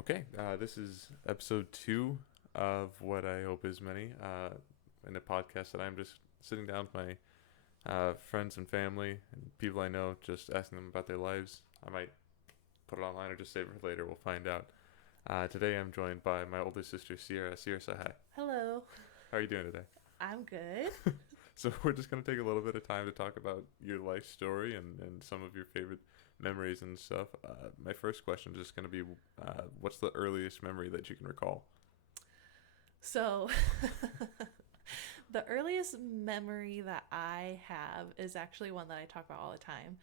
Okay, this is episode 2 of what I hope is many in a podcast that I'm just sitting down with my friends and family and people I know, just asking them about their lives. I might put it online or just save it for later. We'll find out. Today I'm joined by my older sister, Sierra. Sierra, say hi. Hello. How are you doing today? I'm good. So we're just going to take a little bit of time to talk about your life story and some of your favorite memories and stuff. My first question is just going to be, what's the earliest memory that you can recall? So, the earliest memory that I have is actually one that I talk about all the time.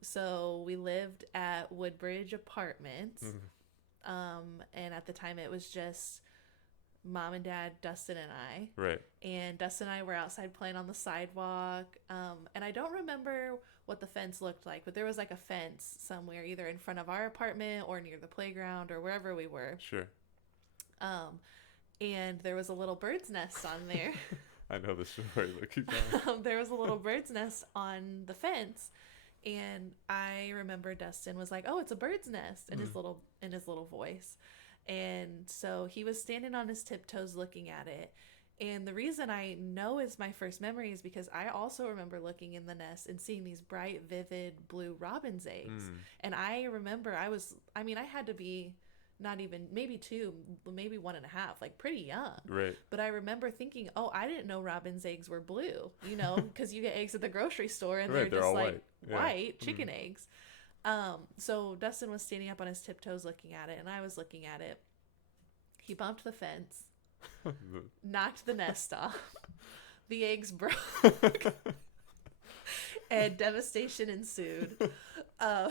So we lived at Woodbridge Apartments, and at the time it was just mom and dad, Dustin and I. Right. And Dustin and I were outside playing on the sidewalk. And I don't remember what the fence looked like, but there was like a fence somewhere, either in front of our apartment or near the playground or wherever we were. Sure. And there was a little bird's nest on there. I know the story, but keep going. There was a little bird's nest on the fence. And I remember Dustin was like, "Oh, it's a bird's nest," in his little voice. And so he was standing on his tiptoes looking at it. And the reason I know is my first memory is because I also remember looking in the nest and seeing these bright, vivid blue robin's eggs. And I remember I had to be not even, maybe 2, maybe 1.5, like pretty young. Right. But I remember thinking, oh, I didn't know robin's eggs were blue, because you get eggs at the grocery store and Right, they're they're just all like white. white chicken eggs. So Dustin was standing up on his tiptoes looking at it, and I was looking at it. He bumped the fence, knocked the nest off. The eggs broke, and devastation ensued. Uh,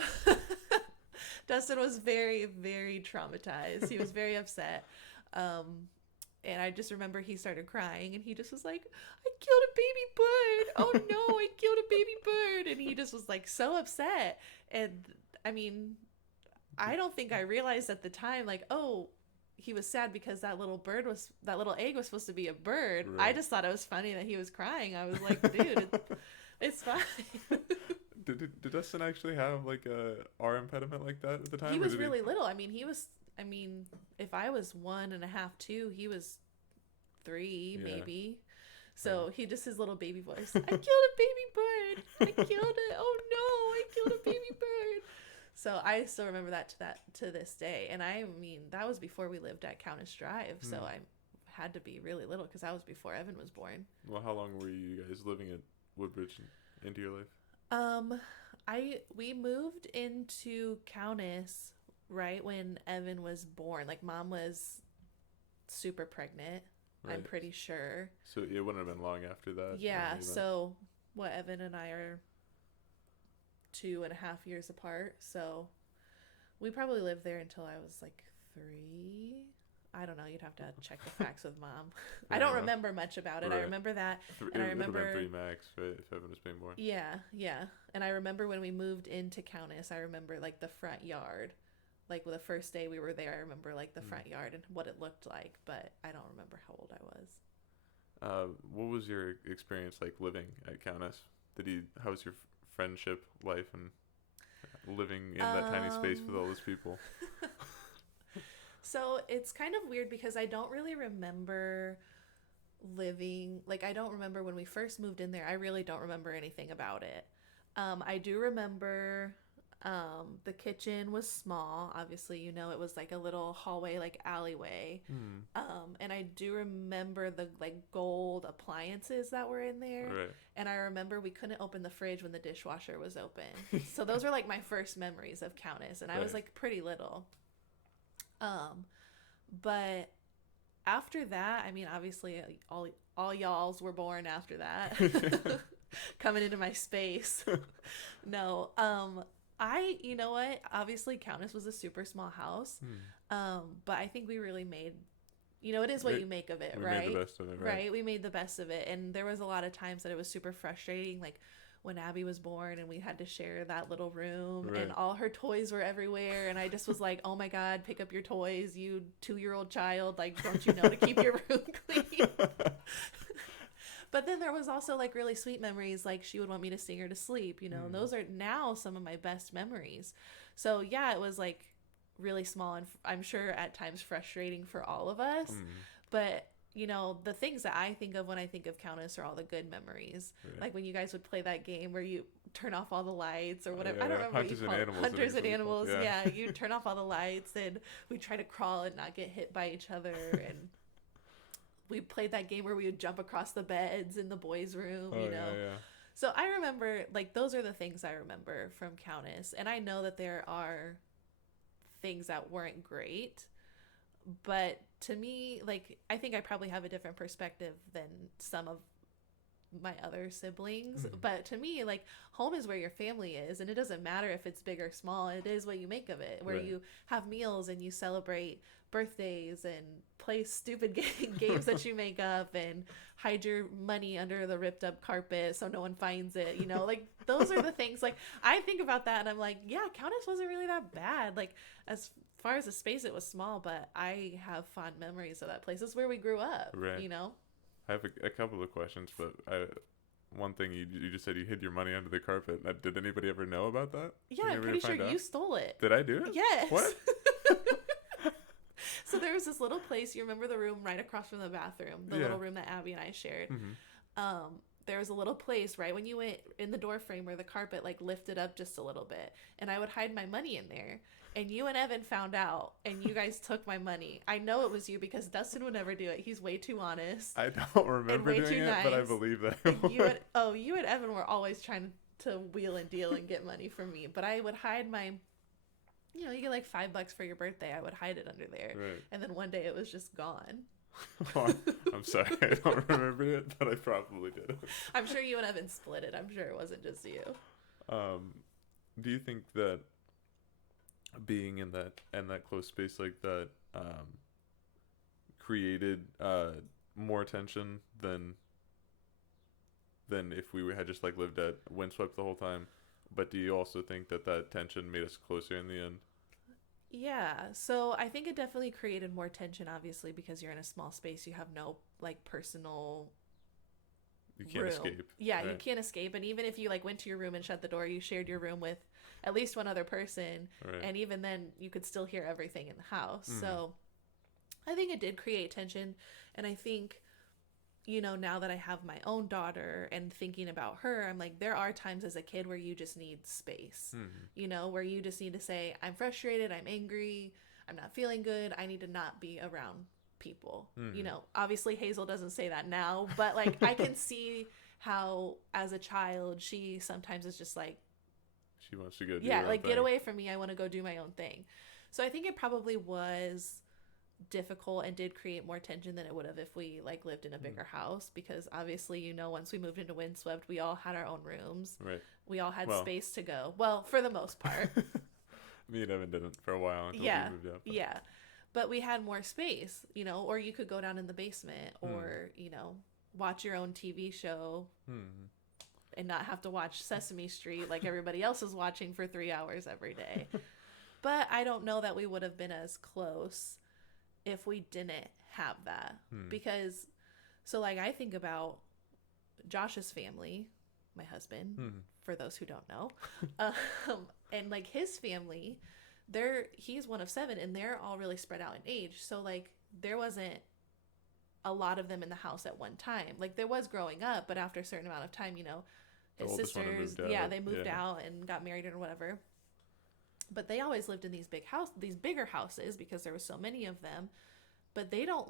Dustin was very, very traumatized. He was very upset. And I just remember he started crying, and he just was like, "I killed a baby bird. Oh no, I killed a baby bird." And he just was like so upset. And I mean, I don't think I realized at the time, like, oh, he was sad because that little egg was supposed to be a bird. Right. I just thought it was funny that he was crying. I was like, dude, it's fine. Did Dustin actually have like a R impediment like that at the time? He was really little. I mean, if I was 1.5, 2, he was 3, Yeah. maybe. So he just, his little baby voice, "I killed a baby bird. I killed it. Oh no, I killed a baby bird." So I still remember that to this day. And I mean, that was before we lived at Countess Drive. So I had to be really little because that was before Evan was born. Well, how long were you guys living at Woodbridge into your life? We moved into Countess right when Evan was born. Like, mom was super pregnant. Right. I'm pretty sure. So it wouldn't have been long after that. Yeah. So Evan and I are 2.5 years apart. So we probably lived there until I was like 3. I don't know. You'd have to check the facts with mom. I don't remember much about it. Right. I remember that. And I remember it would have been 3 max if Evan was being born. Yeah, yeah. And I remember when we moved into Countess, I remember like the front yard. Like the first day we were there, I remember like the front yard and what it looked like, but I don't remember how old I was. What was your experience like living at Countess? How was your friendship life and living in that tiny space with all those people? So it's kind of weird because I don't really remember I don't remember when we first moved in there. I really don't remember anything about it. I do remember the kitchen was small. Obviously, it was like a little hallway, like alleyway. And I do remember the like gold appliances that were in there. Right. And I remember we couldn't open the fridge when the dishwasher was open. So those were like my first memories of Countess, and I was like pretty little. But after that, I mean, obviously all y'alls were born after that. Coming into my space. No, you know what? Obviously Countess was a super small house. But I think we really made, it is what you make of it, right? We made the best of it, right? We made the best of it. And there was a lot of times that it was super frustrating, like when Abby was born and we had to share that little room and all her toys were everywhere. And I just was like, oh my God, pick up your toys, you 2-year-old child. Like, don't you know to keep your room clean? But then there was also like really sweet memories. Like she would want me to sing her to sleep, and those are now some of my best memories. So yeah, it was like really small, and I'm sure at times frustrating for all of us. Mm. But the things that I think of when I think of Countess are all the good memories. Right. Like when you guys would play that game where you turn off all the lights or whatever. Yeah, I don't remember Hunters what you and call it. Animals, Hunters and Animals. yeah. Yeah, you turn off all the lights and we try to crawl and not get hit by each other. And we played that game where we would jump across the beds in the boys' room, Oh, yeah. So I remember, like, those are the things I remember from Countess. And I know that there are things that weren't great. But to me, like, I think I probably have a different perspective than some of my other siblings. Mhm. But to me, like, home is where your family is. And it doesn't matter if it's big or small. It is what you make of it. Where Right. you have meals and you celebrate birthdays and play stupid games that you make up and hide your money under the ripped up carpet so no one finds it. Like, those are the things. Like, I think about that and I'm like, yeah, Countess wasn't really that bad. Like, as far as the space, it was small, but I have fond memories of that place. It's where we grew up. Right. I have a couple of questions, but one thing you just said you hid your money under the carpet. Did anybody ever know about that? Yeah, I'm pretty sure you stole it. Did I do it? Yes. What? So there was this little place. You remember the room right across from the bathroom, the little room that Abby and I shared. Mm-hmm. There was a little place right when you went in the door frame where the carpet like lifted up just a little bit, and I would hide my money in there. And you and Evan found out, and you guys took my money. I know it was you because Dustin would never do it. He's way too honest. I don't remember doing it, but I believe that. You and Evan were always trying to wheel and deal and get money from me. But I would hide my, you get like $5 for your birthday. I would hide it under there. Right. And then one day it was just gone. I'm sorry, I don't remember it, but I probably did. I'm sure you and Evan split it. I'm sure it wasn't just you. Do you think that being in that close space like that created more tension than if we had just like lived at Windswept the whole time? But do you also think that tension made us closer in the end? Yeah, so I think it definitely created more tension, obviously, because you're in a small space. You have no like personal You can't room. escape. Yeah, right? You can't escape. And even if you like went to your room and shut the door, you shared your room with at least one other person. Right. And even then you could still hear everything in the house. Mm. So I think it did create tension. And I think, now that I have my own daughter and thinking about her, I'm like, there are times as a kid where you just need space, where you just need to say, I'm frustrated, I'm angry, I'm not feeling good, I need to not be around people. Obviously Hazel doesn't say that now, but like I can see how as a child she sometimes is just like, she wants to go do yeah, her like own get thing. away from me, I want to go do my own thing. So I think it probably was difficult and did create more tension than it would have if we like lived in a bigger house, because obviously once we moved into Windswept we all had our own rooms, Right. we all had space to go, well, for the most part. Me and Evan didn't for a while until we moved out. Yeah, but we had more space, or you could go down in the basement or watch your own TV show and not have to watch Sesame Street like everybody else is watching for 3 hours every day. But I don't know that we would have been as close if we didn't have that. Because so like I think about Josh's family, my husband, for those who don't know, and like his family, he's one of 7 and they're all really spread out in age. So like there wasn't a lot of them in the house at one time. Like there was growing up, but after a certain amount of time, his sisters, they moved out and got married or whatever. But they always lived in these bigger houses because there were so many of them. But they don't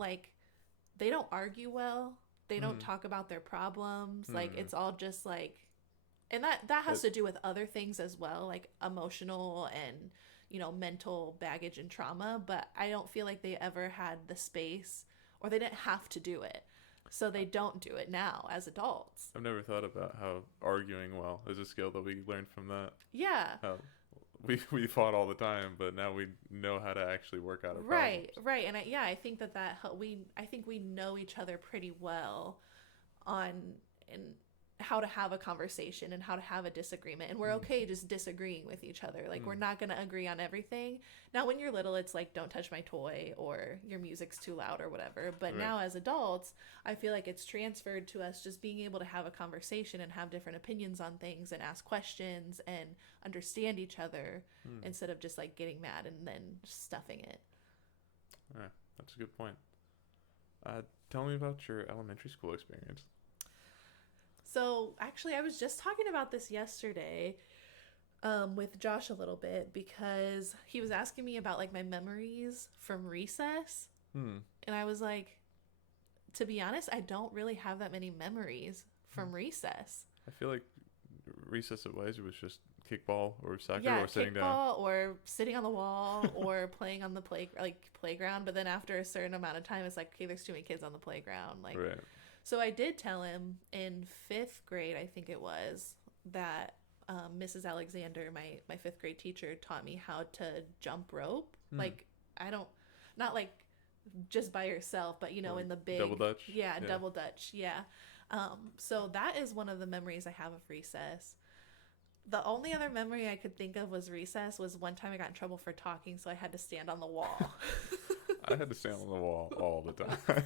argue well. They don't talk about their problems. Like it's all just like, and that has to do with other things as well, like emotional and, mental baggage and trauma. But I don't feel like they ever had the space, or they didn't have to do it. So they don't do it now as adults. I've never thought about how arguing well is a skill that we learned from that. Yeah. How we fought all the time, but now we know how to actually work out a problem. Right. And I think I think we know each other pretty well and how to have a conversation and how to have a disagreement, and we're okay just disagreeing with each other. Like we're not going to agree on everything. Now when you're little, it's like, don't touch my toy, or your music's too loud, or whatever. But now as adults, I feel like it's transferred to us just being able to have a conversation and have different opinions on things and ask questions and understand each other instead of just like getting mad and then stuffing it. Yeah, that's a good point. Tell me about your elementary school experience. So actually, I was just talking about this yesterday with Josh a little bit, because he was asking me about like my memories from recess. And I was like, to be honest, I don't really have that many memories from recess. I feel like recess at Weiser was just kickball or soccer or sitting down. Kickball or sitting on the wall or playing on the playground. But then after a certain amount of time, it's like, okay, there's too many kids on the playground. Like, right. So I did tell him in 5th grade, I think it was, that Mrs. Alexander, my 5th grade teacher, taught me how to jump rope. Like, not like just by yourself, but, you know, in the big... Double Dutch? Yeah, double Dutch, yeah. So that is one of the memories I have of recess. The only other memory I could think of was recess was one time I got in trouble for talking, so I had to stand on the wall. I had to stand on the wall all the time.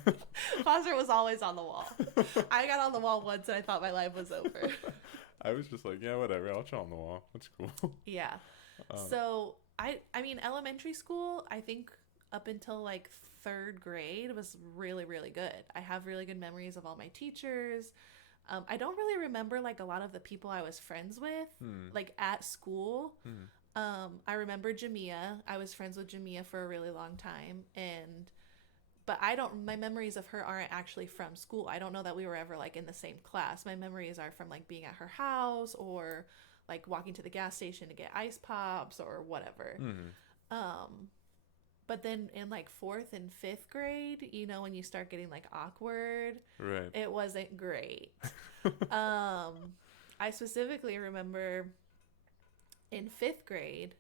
Foster was always on the wall. I got on the wall once and I thought my life was over. I was just like, yeah, whatever. I'll chill on the wall. That's cool. Yeah. So I mean, elementary school, I think up until like 3rd grade was really, really good. I have really good memories of all my teachers. I don't really remember like a lot of the people I was friends with, like at school. I remember Jamia. I was friends with Jamia for a really long time, but my memories of her aren't actually from school. I don't know that we were ever like in the same class. My memories are from like being at her house or like walking to the gas station to get ice pops or whatever. But then in like 4th and 5th grade, you know, when you start getting like awkward, right, it wasn't great. I specifically remember in 5th grade,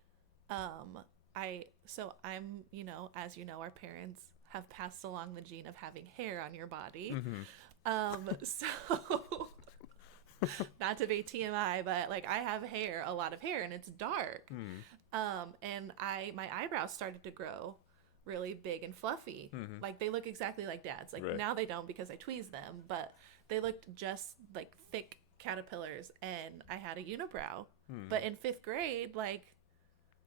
I'm, you know, as you know, our parents have passed along the gene of having hair on your body. So not to be TMI, but like I have hair, a lot of hair, and it's dark. And my eyebrows started to grow really big and fluffy. Like they look exactly like Dad's. Like now they don't because I tweezed them, but they looked just like thick caterpillars, and I had a unibrow. But in 5th grade, like,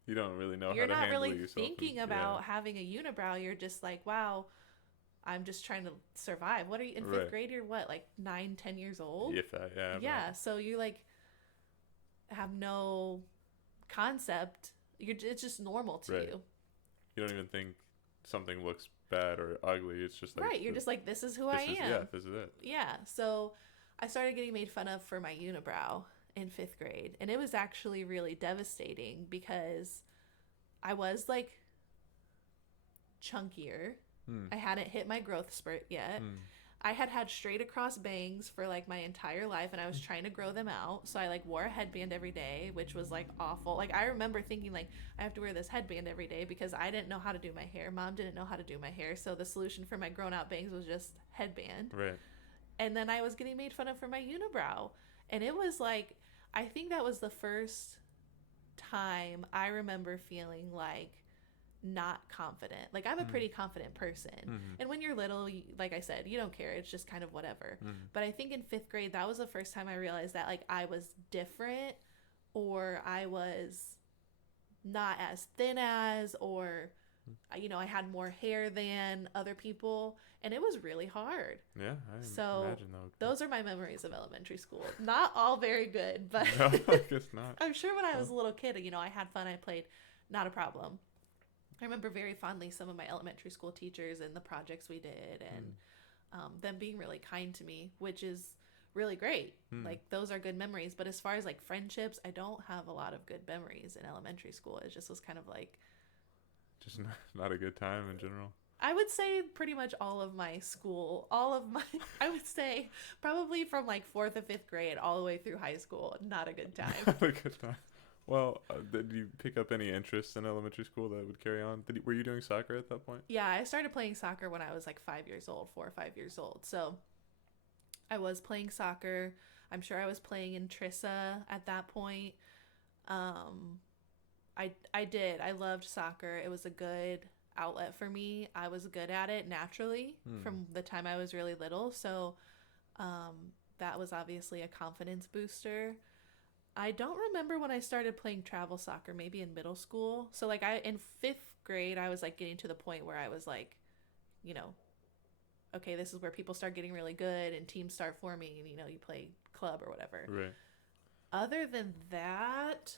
you don't really know you're how to not handle really yourself thinking about having a unibrow. You're just like, wow, I'm just trying to survive. What are you in 5th grade? You're what, like 9-10 years old? If that, yeah. Yeah, so you like have no concept. It's just normal to you. You don't even think something looks bad or ugly. It's just like you're just like, this is who I am. Yeah, this is it. Yeah, so I started getting made fun of for my unibrow in 5th grade, and it was actually really devastating because I was like chunkier. I hadn't hit my growth spurt yet. I had straight across bangs for like my entire life, and I was trying to grow them out. So I like wore a headband every day, which was like awful. Like I remember thinking like, I have to wear this headband every day because I didn't know how to do my hair. Mom didn't know how to do my hair. So the solution for my grown out bangs was just headband. Right. And then I was getting made fun of for my unibrow. And it was like, I think that was the first time I remember feeling like not confident. Like I'm a pretty confident person. And when you're little, like I said, you don't care. It's just kind of whatever. But I think in 5th grade, that was the first time I realized that like I was different, or I was not as thin as, or you know, I had more hair than other people, and it was really hard. Yeah, I imagine those are my memories of elementary school. Not all very good, but no, I guess not. I'm sure when I was a little kid, you know, I had fun, I played, not a problem. I remember very fondly some of my elementary school teachers and the projects we did, and them being really kind to me, which is really great. Like those are good memories. But as far as like friendships, I don't have a lot of good memories in elementary school. It just was kind of like just not a good time in general. I would say pretty much all of my, I would say probably from like 4th or 5th grade all the way through high school, not a good time. Not a good time. Well, did you pick up any interests in elementary school that would carry on? Were you doing soccer at that point? Yeah, I started playing soccer when I was like 5 years old, 4 or 5 years old. So I was playing soccer. I'm sure I was playing in Trissa at that point. I did. I loved soccer. It was a good outlet for me. I was good at it naturally from the time I was really little. So that was obviously a confidence booster. I don't remember when I started playing travel soccer, maybe in middle school. So like in 5th grade, I was like getting to the point where I was like, you know, okay, this is where people start getting really good and teams start forming and, you know, you play club or whatever. Right. Other than that,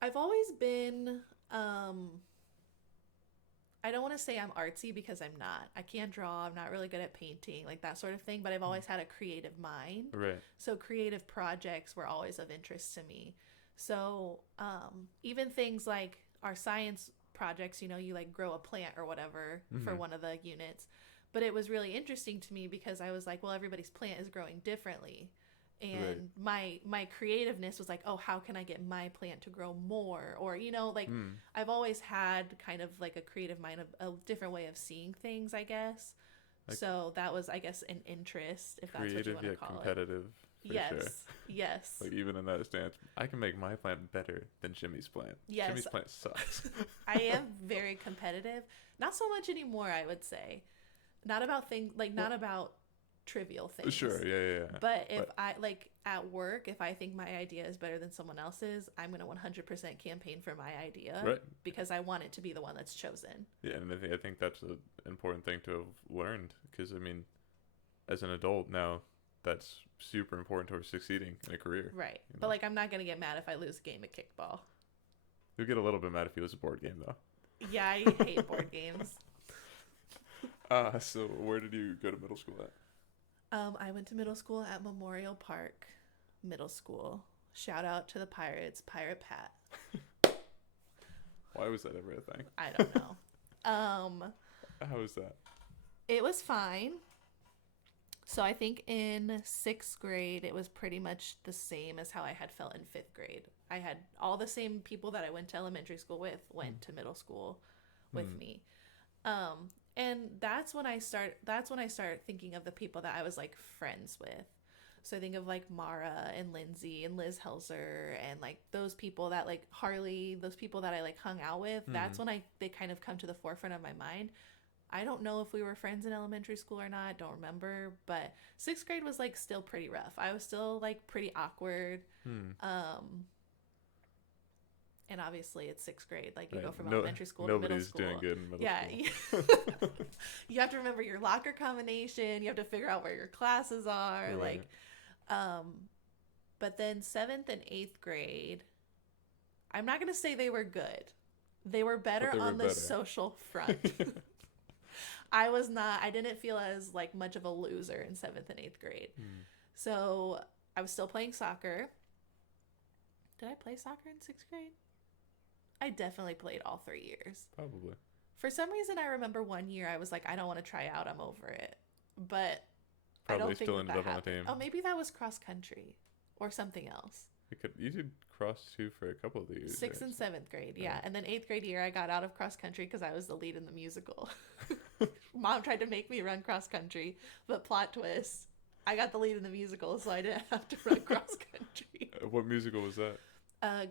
I've always been, I don't want to say I'm artsy because I'm not. I can't draw. I'm not really good at painting, like that sort of thing. But I've always had a creative mind. Right. So creative projects were always of interest to me. So even things like our science projects, you know, you like grow a plant or whatever for one of the units. But it was really interesting to me because I was like, well, everybody's plant is growing differently. And my creativeness was like, oh, how can I get my plant to grow more? Or, you know, like I've always had kind of like a creative mind, a different way of seeing things, I guess. Like, so that was, I guess, an interest, if that's what you want to call competitive, it. Yes, sure. Yes. Like even in that stance, I can make my plant better than Jimmy's plant. Yes. Jimmy's plant sucks. I am very competitive. Not so much anymore, I would say. Not about things, like not about trivial things. Sure, yeah. But if I, like, at work, if I think my idea is better than someone else's, I'm going to 100% campaign for my idea. Right. Because I want it to be the one that's chosen. Yeah, and I think that's an important thing to have learned. Because, I mean, as an adult now, that's super important towards succeeding in a career. Right. You know? But, like, I'm not going to get mad if I lose a game at kickball. You'll get a little bit mad if you lose a board game, though. Yeah, I hate board games. So where did you go to middle school at? I went to middle school at Memorial Park Middle School. Shout out to the Pirates, Pirate Pat. Why was that ever a thing? I don't know. How was that? It was fine. So I think in 6th grade, it was pretty much the same as how I had felt in 5th grade. I had all the same people that I went to elementary school with went to middle school with me. And that's when I started thinking of the people that I was like friends with. So I think of like Mara and Lindsay and Liz Helzer and like those people that like Harley, those people that I like hung out with. That's when they kind of come to the forefront of my mind. I don't know if we were friends in elementary school or not. Don't remember. But 6th grade was like still pretty rough. I was still like pretty awkward. And obviously it's 6th grade. Like you go from elementary school to middle school. Nobody's doing good in middle school. You have to remember your locker combination. You have to figure out where your classes are. Right. But then 7th and 8th grade, I'm not going to say they were good. They were better on the social front. I didn't feel as like much of a loser in 7th and 8th grade. So I was still playing soccer. Did I play soccer in 6th grade? I definitely played all 3 years. Probably. For some reason, I remember one year I was like, I don't want to try out. I'm over it. But probably I don't think still ended up happened. on the team. Oh, maybe that was cross country or something else. You did cross too for a couple of the years. 6th and 7th grade, yeah. And then 8th grade year, I got out of cross country because I was the lead in the musical. Mom tried to make me run cross country, but plot twist, I got the lead in the musical, so I didn't have to run cross country. What musical was that?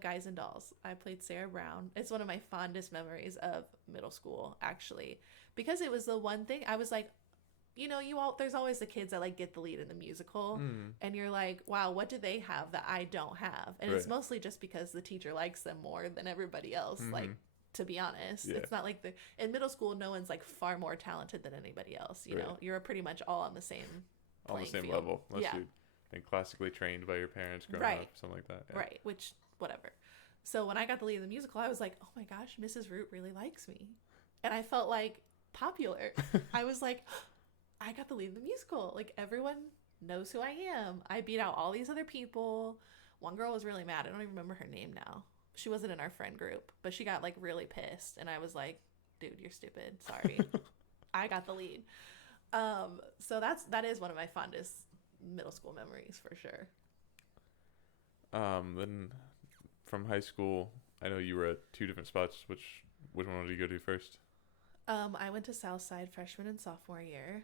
Guys and Dolls. I played Sarah Brown. It's one of my fondest memories of middle school, actually, because it was the one thing I was like, you know, there's always the kids that like get the lead in the musical, and you're like, wow, what do they have that I don't have? And it's mostly just because the teacher likes them more than everybody else. Like, to be honest, it's not like in middle school, no one's like far more talented than anybody else. You know, you're pretty much all on the same field. Level, unless you've been classically trained by your parents growing up, something like that. Right, which whatever. So when I got the lead in the musical, I was like, oh my gosh, Mrs. Root really likes me, and I felt like popular. I was like, I got the lead in the musical. Like everyone knows who I am. I beat out all these other people. One girl was really mad. I don't even remember her name now. She wasn't in our friend group, but she got like really pissed, and I was like, dude, you're stupid. Sorry. I got the lead. So that is one of my fondest middle school memories for sure. Then from high school, I know you were at 2 different spots. Which one did you go to first? I went to Southside freshman and sophomore year.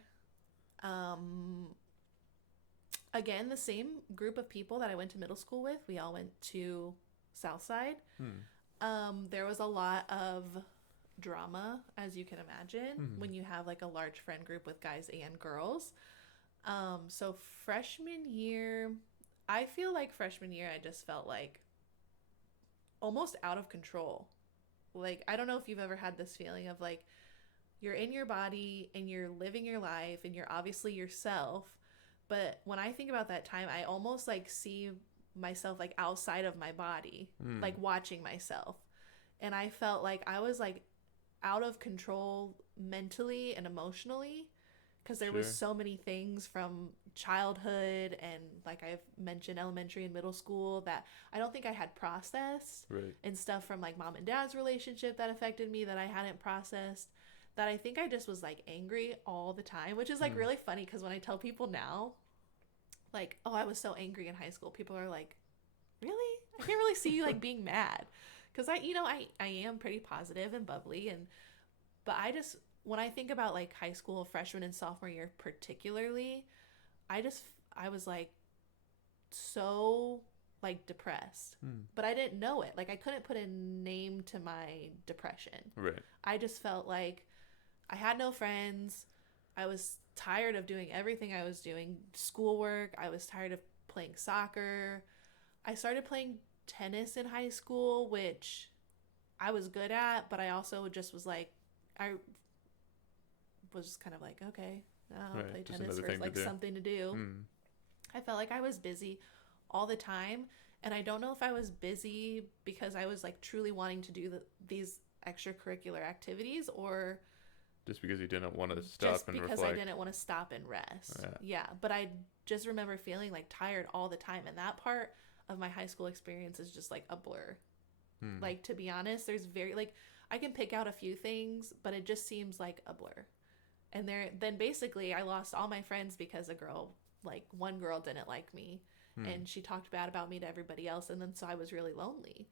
again, the same group of people that I went to middle school with, we all went to Southside. There was a lot of drama, as you can imagine, when you have like a large friend group with guys and girls. So freshman year, I feel like freshman year, I just felt like almost out of control. Like, I don't know if you've ever had this feeling of like, you're in your body and you're living your life and you're obviously yourself. But when I think about that time, I almost like see myself like outside of my body, like watching myself. And I felt like I was like out of control mentally and emotionally because there was so many things from childhood and, like I've mentioned, elementary and middle school that I don't think I had processed, and stuff from like mom and dad's relationship that affected me that I hadn't processed, that I think I just was like angry all the time, which is like really funny because when I tell people now, like, oh, I was so angry in high school, people are like, really? I can't really see you like being mad. Because I am pretty positive and bubbly, but I just, when I think about like high school, freshman and sophomore year particularly, I was like so like depressed, but I didn't know it. Like I couldn't put a name to my depression. Right. I just felt like I had no friends. I was tired of doing everything I was doing, schoolwork. I was tired of playing soccer. I started playing tennis in high school, which I was good at, but I also just was like, I was just kind of like, okay, I'll play tennis for like something to do. I felt like I was busy all the time, and I don't know if I was busy because I was like truly wanting to do these extracurricular activities, or just because you didn't want to stop just and because reflect. I didn't want to stop and rest. Yeah, but I just remember feeling like tired all the time, and that part of my high school experience is just like a blur. Like, to be honest, there's I can pick out a few things, but it just seems like a blur. And then basically I lost all my friends because one girl didn't like me, and she talked bad about me to everybody else, and then so I was really lonely.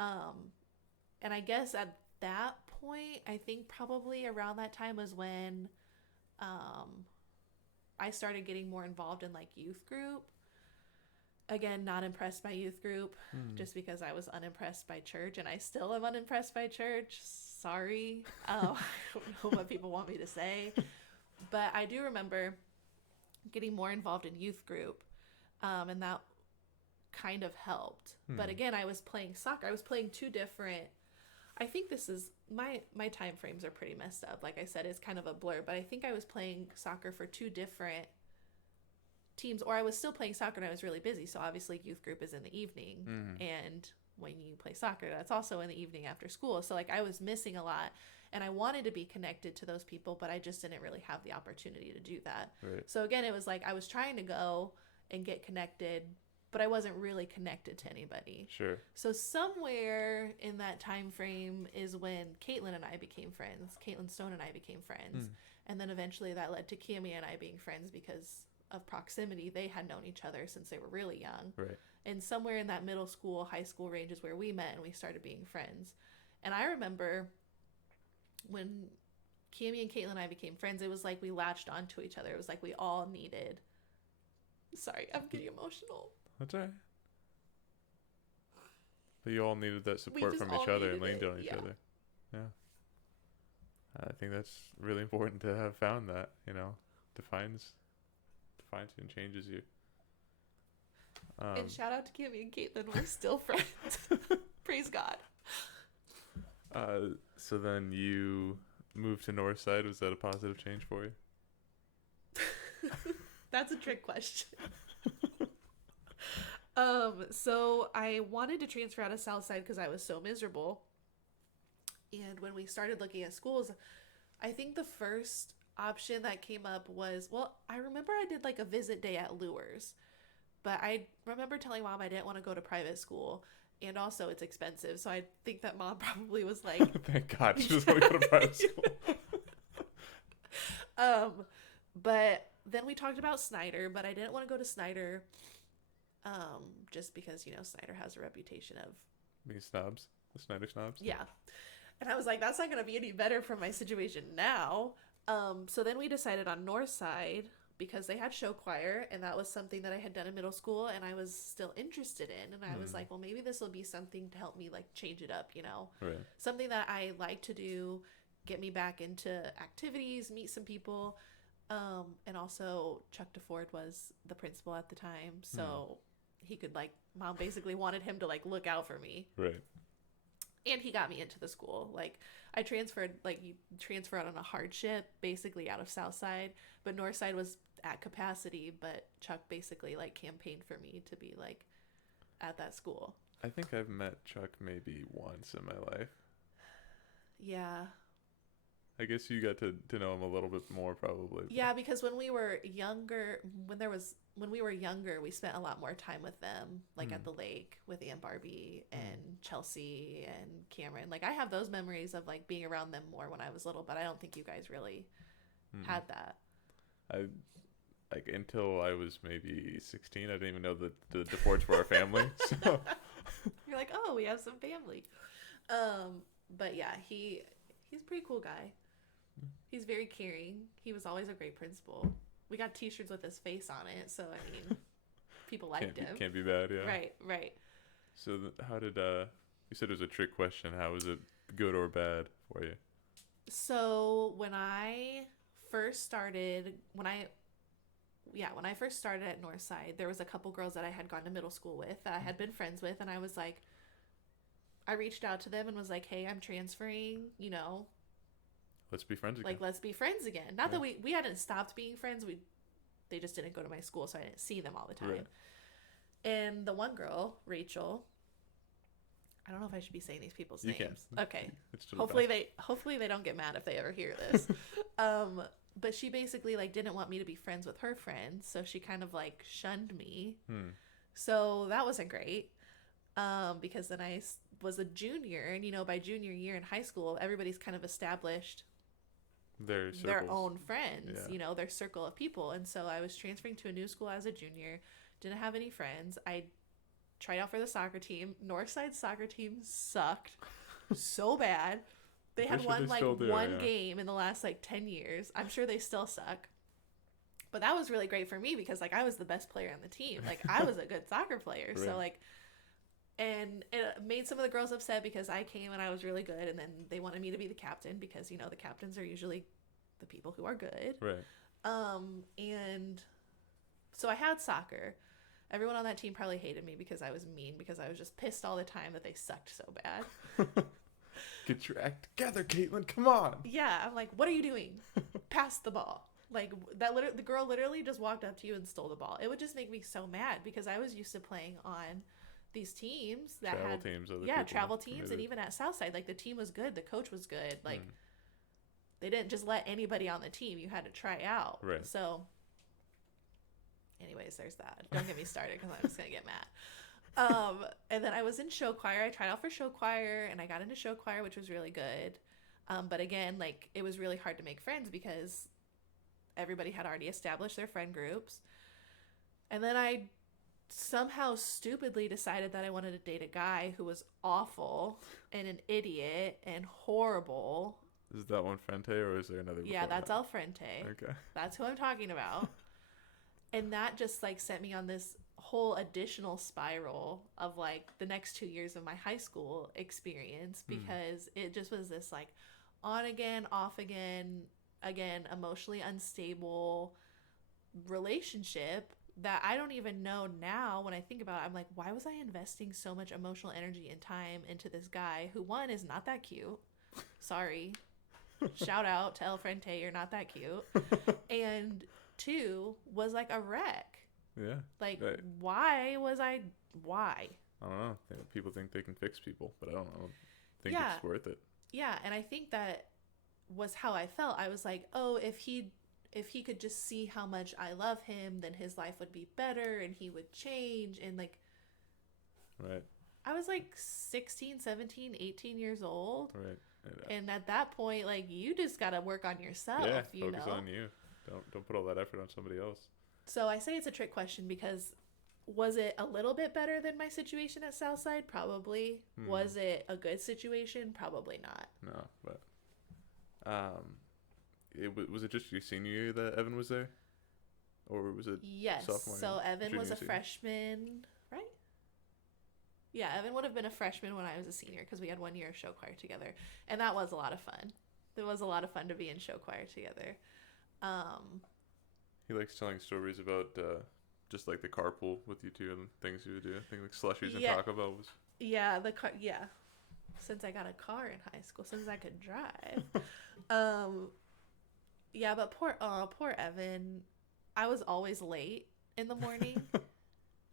And I guess at that point, I think probably around that time was when I started getting more involved in like youth group. Again, not impressed by youth group, just because I was unimpressed by church, and I still am unimpressed by church. Sorry. I don't know what people want me to say. But I do remember getting more involved in youth group, and that kind of helped. But again, I was playing soccer. I was playing two different... I think this is... My time frames are pretty messed up. Like I said, it's kind of a blur, but I think I was playing soccer for two different teams, or I was still playing soccer and I was really busy. So obviously youth group is in the evening, and when you play soccer, that's also in the evening after school. So like I was missing a lot, and I wanted to be connected to those people, but I just didn't really have the opportunity to do that. Right. So again, it was like I was trying to go and get connected, but I wasn't really connected to anybody. Sure. So somewhere in that time frame is when Caitlin and I became friends. Caitlin Stone and I became friends. And then eventually that led to Kimmy and I being friends because of proximity. They had known each other since they were really young. Right. And somewhere in that middle school, high school range is where we met and we started being friends. And I remember when Kimmy and Caitlin and I became friends, it was like we latched onto each other. It was like we all needed... Sorry, I'm getting emotional. That's all right. But you all needed that support from each other and leaned on each other. Yeah. I think that's really important to have found that, defines you and changes you. And shout out to Kimmy and Caitlin, we're still friends. Praise God. So then you moved to Northside. Was that a positive change for you? That's a trick question. So I wanted to transfer out of Southside because I was so miserable. And when we started looking at schools, I think the first option that came up was, I remember I did like a visit day at Lures, but I remember telling Mom I didn't want to go to private school, and also it's expensive. So I think that Mom probably was like, thank God she doesn't want to go to private school. But then we talked about Snyder, but I didn't want to go to Snyder. Just because, Snyder has a reputation of being snobs, the Snyder snobs. Yeah. And I was like, that's not going to be any better from my situation now. So then we decided on Northside, because they had show choir, and that was something that I had done in middle school and I was still interested in. And I was like, well, maybe this will be something to help me like change it up, Right. something that I like to do, get me back into activities, meet some people. And also Chuck DeFord was the principal at the time, so he could like, mom basically wanted him to like look out for me. Right. And he got me into the school. Like, I transferred, like, you transfer out on a hardship, basically out of Southside, but Northside was at capacity, but Chuck basically, like, campaigned for me to be, like, at that school. I think I've met Chuck maybe once in my life. Yeah. I guess you got to know him a little bit more, probably. Yeah, because when we were younger, we spent a lot more time with them, like at the lake with Aunt Barbie and Chelsea and Cameron. Like, I have those memories of like being around them more when I was little, but I don't think you guys really had that. Like, until I was maybe 16, I didn't even know that the DeFords were our family. So You're like, oh, we have some family. But yeah, he's a pretty cool guy. He's very caring. He was always a great principal. We got t-shirts with his face on it, so I mean, people liked him. Can't be bad, yeah. Right. So how did you said it was a trick question? How was it good or bad for you? So when I first started at Northside, there was a couple girls that I had gone to middle school with that I had been friends with, and I was like, I reached out to them and was like, hey, I'm transferring, Let's be friends again. like, let's be friends again. Not that we hadn't stopped being friends. They just didn't go to my school, so I didn't see them all the time. Right. And the one girl, Rachel, I don't know if I should be saying these people's names. You can. Okay. It's totally Hopefully they don't get mad if they ever hear this. But she basically like didn't want me to be friends with her friends, so she kind of like shunned me. So that wasn't great. Because then I was a junior, and by junior year in high school, everybody's kind of established their own friends, their circle of people. And so I was transferring to a new school as a junior, didn't have any friends. I tried out for the soccer team. Northside soccer team sucked so bad. They had won one game in the last like 10 years. I'm sure they still suck. But that was really great for me because like I was the best player on the team. Like I was a good soccer player. Right. So like, and it made some of the girls upset because I came and I was really good, and then they wanted me to be the captain because the captains are usually the people who are good. Right. And so I had soccer. Everyone on that team probably hated me because I was mean, because I was just pissed all the time that they sucked so bad. Get your act together, Caitlin. Come on. Yeah, I'm like, what are you doing? Pass the ball. Like the girl literally just walked up to you and stole the ball. It would just make me so mad because I was used to playing on these teams that travel had teams, travel teams, and even at Southside, like the team was good, the coach was good, like they didn't just let anybody on the team. You had to try out. Right. So, anyways, there's that. Don't get me started because I'm just gonna get mad. And then I was in show choir. I tried out for show choir, and I got into show choir, which was really good. But again, like it was really hard to make friends because everybody had already established their friend groups, and then I somehow stupidly decided that I wanted to date a guy who was awful and an idiot and horrible. Is that one Frente or is there another? Yeah, that's El Frente. Okay. That's who I'm talking about. And that just like sent me on this whole additional spiral of like the next 2 years of my high school experience, because it just was this like on again, off again, emotionally unstable relationship that I don't even know now when I think about it. I'm like, why was I investing so much emotional energy and time into this guy who, one, is not that cute. Sorry. Shout out to El Frente, you're not that cute. And two, was like a wreck. Yeah. Like, right. why? I don't know. People think they can fix people, but I don't think it's worth it. Yeah, and I think that was how I felt. I was like, oh, if he could just see how much I love him, then his life would be better and he would change. And like, right. I was like 16, 17, 18 years old. Right. And at that point, like, you just got to work on yourself, focus on you. Don't put all that effort on somebody else. So I say it's a trick question because was it a little bit better than my situation at Southside? Probably. Was it a good situation? Probably not. No, but was it just your senior year that Evan was there? or was it Yes. sophomore? So Evan was a year? freshman, right? Yeah, Evan would have been a freshman when I was a senior because we had 1 year of show choir together, and that was a lot of fun. It was a lot of fun to be in show choir together. He likes telling stories about just like the carpool with you two and things you would do. I think like slushies and Yeah, Taco Bell was. yeah, the car. Yeah, since I got a car in high school, since I could drive. um, yeah, but poor Evan. I was always late in the morning.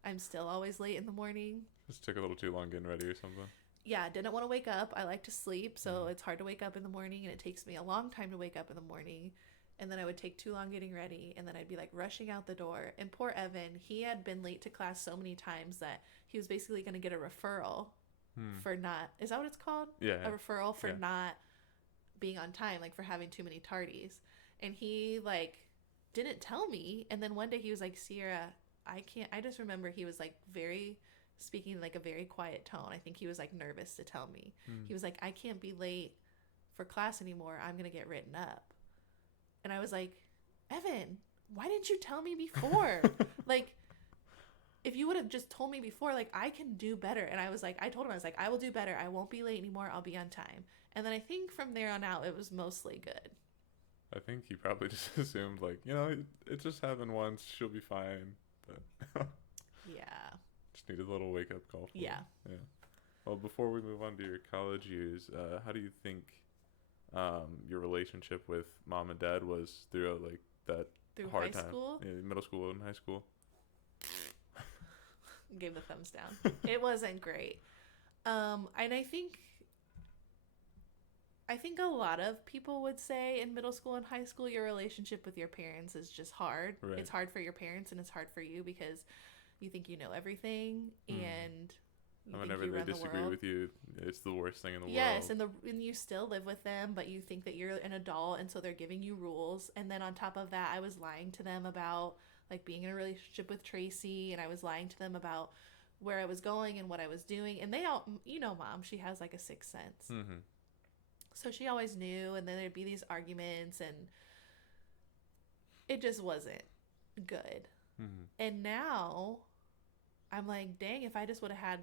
I'm still always late in the morning. Just took a little too long getting ready or something. Yeah, didn't want to wake up. I like to sleep, so it's hard to wake up in the morning, and it takes me a long time to wake up in the morning. And then I would take too long getting ready, and then I'd be like rushing out the door. And poor Evan, he had been late to class so many times that he was basically going to get a referral for not, is that what it's called? Yeah. A referral for Yeah. not being on time, like for having too many tardies. And he like didn't tell me. And then one day he was like, Sierra, I just remember he was like speaking like a very quiet tone. I think he was like nervous to tell me. He was like, I can't be late for class anymore. I'm going to get written up. And I was like, Evan, why didn't you tell me before? Like, if you would have just told me before, like, I can do better. And I was like, I told him, I was like, I will do better. I won't be late anymore. I'll be on time. And then I think from there on out, it was mostly good. I think he probably just assumed like, it just happened once. She'll be fine. But Yeah. just needed a little wake up call. Yeah. Yeah. Well, before we move on to your college years, how do you think your relationship with mom and dad was throughout like that Through hard high time? school? Yeah, middle school and high school. Gave the thumbs down. It wasn't great. And I think a lot of people would say in middle school and high school, your relationship with your parents is just hard. Right. It's hard for your parents and it's hard for you because you think you know everything and you think whenever you they run the disagree world. with you, it's the worst thing in the Yes, world. and you still live with them, but you think that you're an adult, and so they're giving you rules. And then on top of that, I was lying to them about like being in a relationship with Tracy, and I was lying to them about where I was going and what I was doing. And they all, Mom, she has like a sixth sense. Mm-hmm. So she always knew, and then there'd be these arguments, and it just wasn't good. Mm-hmm. And now I'm like, dang, if I just would have had,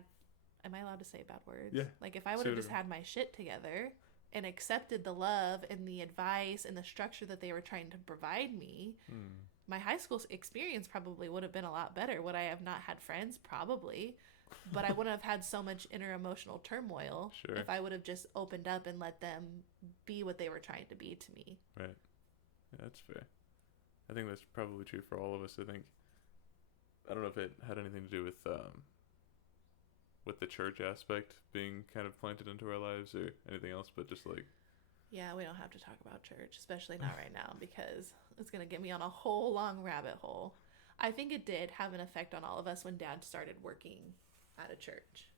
am I allowed to say bad words? Yeah. Like if I would have just had my shit together and accepted the love and the advice and the structure that they were trying to provide me, my high school experience probably would have been a lot better. Would I have not had friends? Probably. But I wouldn't have had so much inner emotional turmoil if I would have just opened up and let them be what they were trying to be to me. Right. Yeah, that's fair. I think that's probably true for all of us. I don't know if it had anything to do with the church aspect being kind of planted into our lives or anything else, but just like... Yeah, we don't have to talk about church, especially not right now, because it's going to get me on a whole long rabbit hole. I think it did have an effect on all of us when Dad started working at a church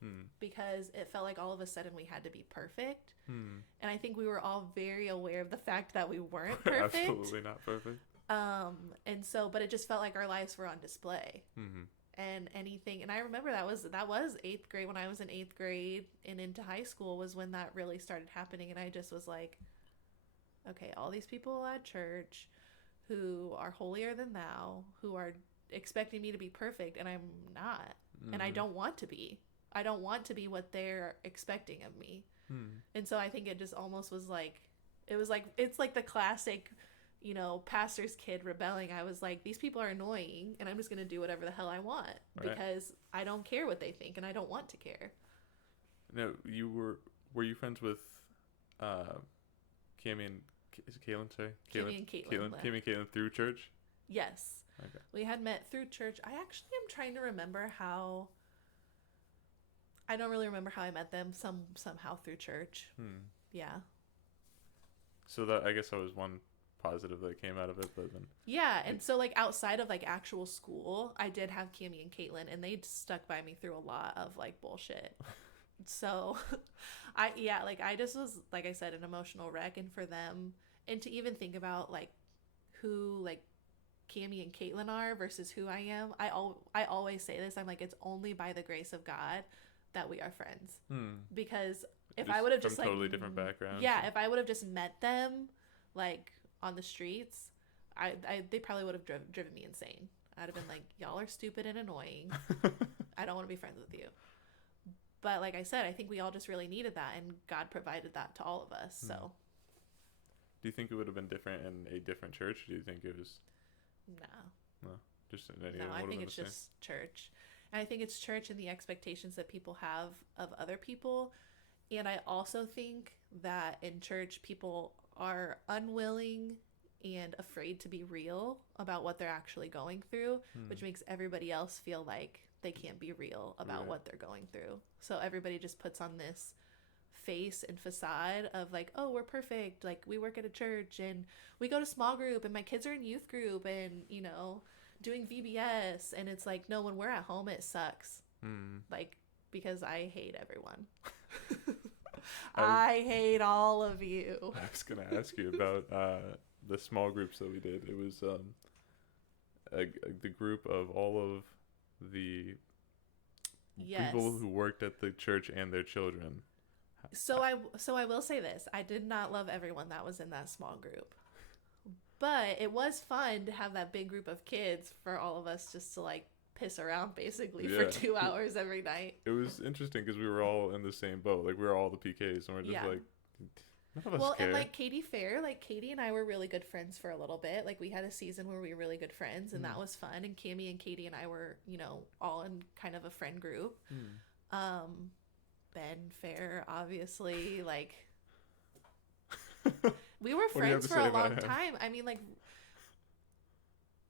because it felt like all of a sudden we had to be perfect. And I think we were all very aware of the fact that we weren't perfect. Absolutely not perfect. And so, but it just felt like our lives were on display. And anything, and I remember that was 8th grade. When I was in 8th grade and into high school was when that really started happening. And I just was like, okay, all these people at church who are holier than thou, who are expecting me to be perfect, and I'm not. And I don't want to be. I don't want to be what they're expecting of me. And so I think it just almost was like, it's like the classic, pastor's kid rebelling. I was like, these people are annoying, and I'm just going to do whatever the hell I want because I don't care what they think, and I don't want to care. No, were you friends with Cammie and is it Kaylin? Sorry, Cammie and Caitlin. Cammie and Caitlin through church. Yes. Okay. We had met through church. I actually am trying to remember how. I don't really remember how I met them. Somehow through church. Yeah. So that, I guess, that was one positive that came out of it, but then. Yeah, and so like outside of like actual school, I did have Cammie and Caitlin, and they stuck by me through a lot of like bullshit. So, I just was, like I said, an emotional wreck, and for them, and to even think about like who like Cammie and Caitlin are versus who I am, I always say this, I'm like, it's only by the grace of God that we are friends. Because if I would have just like totally different backgrounds. Yeah, if I would have just met them like on the streets, they probably would have driven me insane. I'd have been like, y'all are stupid and annoying. I don't want to be friends with you. But like I said, I think we all just really needed that, and God provided that to all of us. So, do you think it would have been different in a different church? Or do you think it was? No. Just in any. No, I think it's just church, and I think it's church and the expectations that people have of other people, and I also think that in church people are unwilling and afraid to be real about what they're actually going through, which makes everybody else feel like they can't be real about what they're going through. So everybody just puts on this face and facade of like, oh, we're perfect, like we work at a church and we go to small group and my kids are in youth group and, you know, doing VBS, and it's like, no, when we're at home it sucks. Like, because I hate everyone. I hate all of you. I was gonna ask you about the small groups that we did. It was the group of all of the people who worked at the church and their children. So I will say this. I did not love everyone that was in that small group. But it was fun to have that big group of kids for all of us just to like piss around basically for 2 hours every night. It was interesting because we were all in the same boat. Like we were all the PKs and we're just like, none of us care. And like Katie Fair, like Katie and I were really good friends for a little bit. Like we had a season where we were really good friends and that was fun. And Cammie and Katie and I were, you know, all in kind of a friend group. Ben Fair, obviously, like we were friends for a long time. I mean, like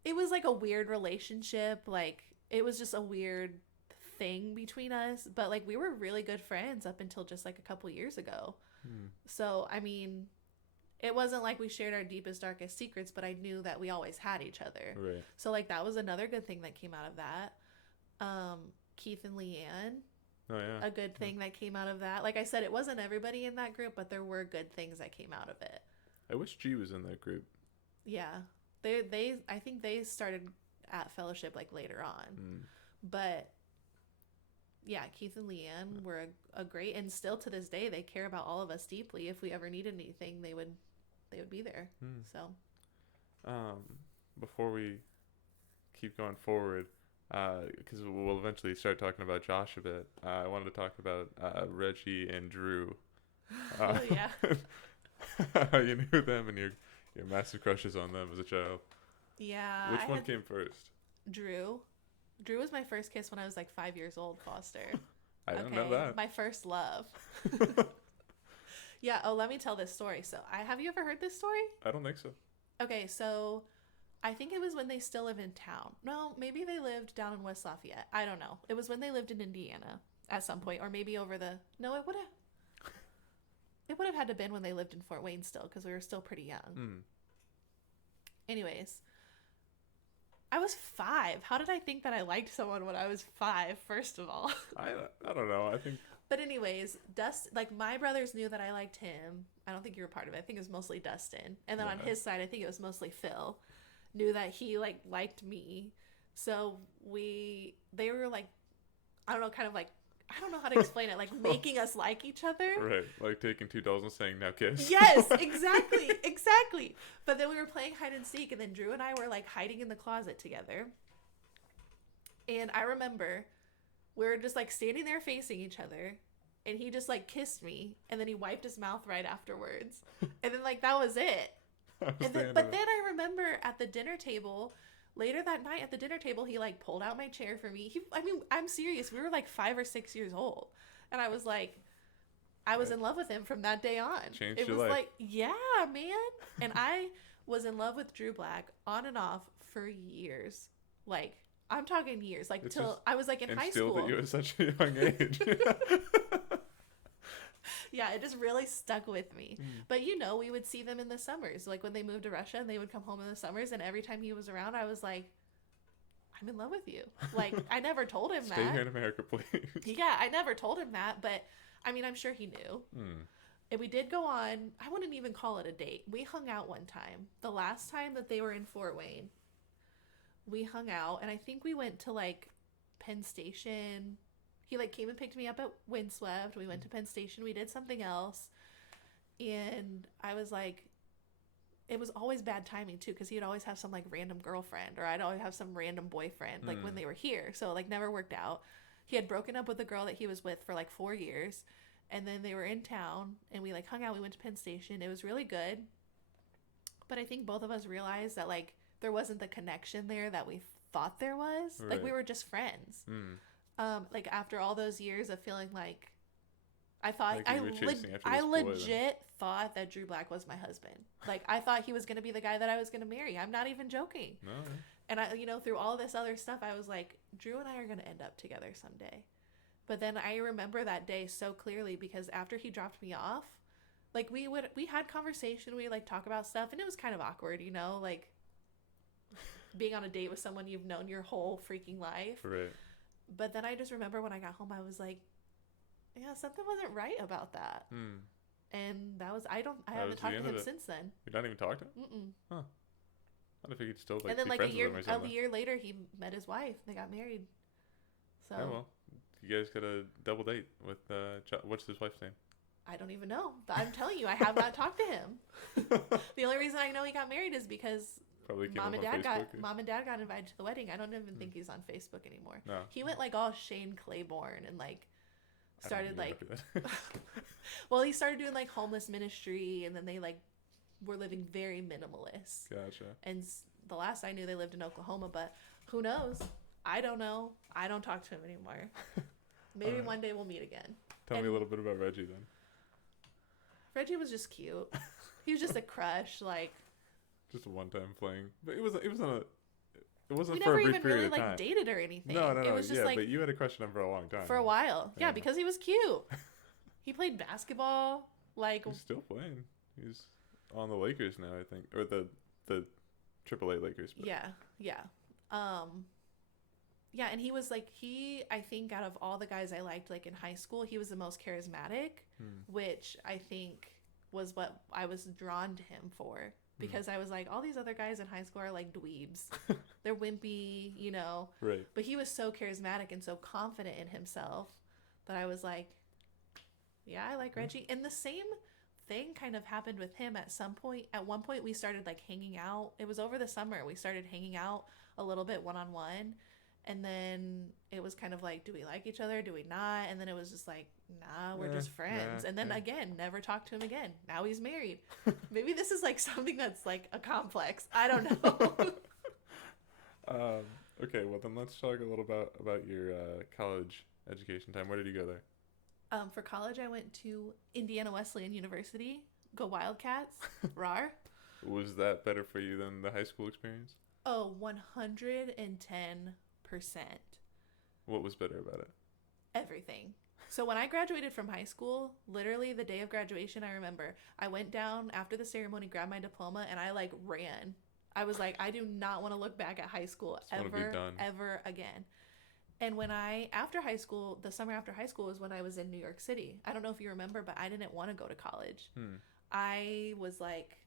it was like a weird relationship. Like it was just a weird thing between us. But like we were really good friends up until just like a couple years ago. So, I mean, it wasn't like we shared our deepest, darkest secrets, but I knew that we always had each other. Right. So, like, that was another good thing that came out of that. Keith and Leanne. Oh, yeah. A good thing that came out of that. Like I said, it wasn't everybody in that group, but there were good things that came out of it. I wish G was in that group. Yeah. I think they started at fellowship, like, later on. But... yeah, Keith and Leanne were a great, and still to this day they care about all of us deeply. If we ever needed anything, they would be there. So, before we keep going forward, because we'll eventually start talking about Josh a bit, I wanted to talk about Reggie and Drew. Oh yeah, you knew them and your massive crushes on them as a child. Yeah. Which one came first? Drew. Drew was my first kiss when I was like 5 years old, Foster. I don't know that. My first love. Yeah. Oh, let me tell this story. So, have you ever heard this story? I don't think so. Okay, so I think it was when they still live in town. No, maybe they lived down in West Lafayette. I don't know. It was when they lived in Indiana at some point, or maybe over the. No, it would have. It would have had to been when they lived in Fort Wayne still, because we were still pretty young. Anyways. I was 5. How did I think that I liked someone when I was 5, first of all? I don't know. I think... But anyways, like, my brothers knew that I liked him. I don't think you were part of it. I think it was mostly Dustin. And then on his side, I think it was mostly Phil. Knew that he, like, liked me. So they were, like, I don't know, kind of, like, I don't know how to explain it. Like, making us like each other. Right. Like taking $2 and saying, now kiss. Yes, exactly. Exactly. But then we were playing hide and seek, and then Drew and I were, like, hiding in the closet together. And I remember we were just, like, standing there facing each other, and he just, like, kissed me, and then he wiped his mouth right afterwards. And then, like, that was it. But then I remember at the dinner table... Later that night at the dinner table, he, like, pulled out my chair for me. I'm serious. We were, like, 5 or 6 years old. And I was, like, I was in love with him from that day on. Changed it your was life. Like, yeah, man. And I was in love with Drew Black on and off for years. Like, I'm talking years. Like, till I was, like, in high school. And still that you at such a young age. Yeah, it just really stuck with me. But, you know, we would see them in the summers. Like, when they moved to Russia and they would come home in the summers. And every time he was around, I was like, I'm in love with you. Like, I never told him that. Stay here in America, please. Yeah, I never told him that. But, I mean, I'm sure he knew. And we did go on, I wouldn't even call it a date. We hung out one time. The last time that they were in Fort Wayne, we hung out. And I think we went to, like, Penn Station. He, like, came and picked me up at Windswept. We went to Penn Station. We did something else. And I was like, it was always bad timing too, because he'd always have some like random girlfriend, or I'd always have some random boyfriend like when they were here, so like never worked out. He had broken up with the girl that he was with for like 4 years, and then they were in town and we like hung out. We went to Penn Station. It was really good, but I think both of us realized that like there wasn't the connection there that we thought there was. Right. Like we were just friends. Like after all those years of feeling like I thought like I legit thought that Drew Black was my husband. Like I thought he was going to be the guy that I was going to marry. I'm not even joking. No. And I, you know, through all this other stuff, I was like, Drew and I are going to end up together someday. But then I remember that day so clearly, because after he dropped me off, like we had conversation, we like talk about stuff, and it was kind of awkward, you know, like being on a date with someone you've known your whole freaking life. Right. But then I just remember when I got home, I was like, yeah, something wasn't right about that. And that was, I haven't talked to him since then. You don't even talk to him? Huh. I don't think he'd still like. And then like a year later, he met his wife. They got married. So. Yeah, well, you guys got a double date with what's his wife's name? I don't even know. I'm telling you, I have not talked to him. The only reason I know he got married is because mom and dad got invited to the wedding. I don't even think he's on Facebook anymore. No. He went like all Shane Claiborne and like started like well, he started doing like homeless ministry, and then they like were living very minimalist. Gotcha. And the last I knew, they lived in Oklahoma, but who knows? I don't know. I don't talk to him anymore. Maybe one day we'll meet again. Tell me a little bit about Reggie then. Reggie was just cute. He was just a crush, like just a one-time fling. But it wasn't we for a brief never even period really of time. Like dated or anything. No. It was just, yeah, like, but you had a crush on him for a long time. For a while. Yeah, because he was cute. He played basketball. Like he's still playing. He's on the Lakers now, I think, or the AAA Lakers. But. Yeah. Yeah, and he was like, I think out of all the guys I liked, like in high school, he was the most charismatic, which I think was what I was drawn to him for, because I was like, all these other guys in high school are like dweebs. They're wimpy, you know. Right. But he was so charismatic and so confident in himself that I was like, yeah, I like Reggie. And the same thing kind of happened with him at some point. At one point, we started like hanging out. It was over the summer. We started hanging out a little bit one-on-one. And then it was kind of like, do we like each other? Do we not? And then it was just like, nah, we're just friends. And then again, never talked to him again. Now he's married. Maybe this is like something that's like a complex. I don't know. Okay, well then let's talk a little about your college education time. Where did you go there? For college, I went to Indiana Wesleyan University. Go Wildcats. Rawr. Was that better for you than the high school experience? Oh, 110%. What was better about it? Everything. So when I graduated from high school, literally the day of graduation, I remember I went down after the ceremony, grabbed my diploma, and I like ran. I was like, I do not want to look back at high school ever again. And when after high school, the summer after high school was when I was in New York City. I don't know if you remember, but I didn't want to go to college. I was like,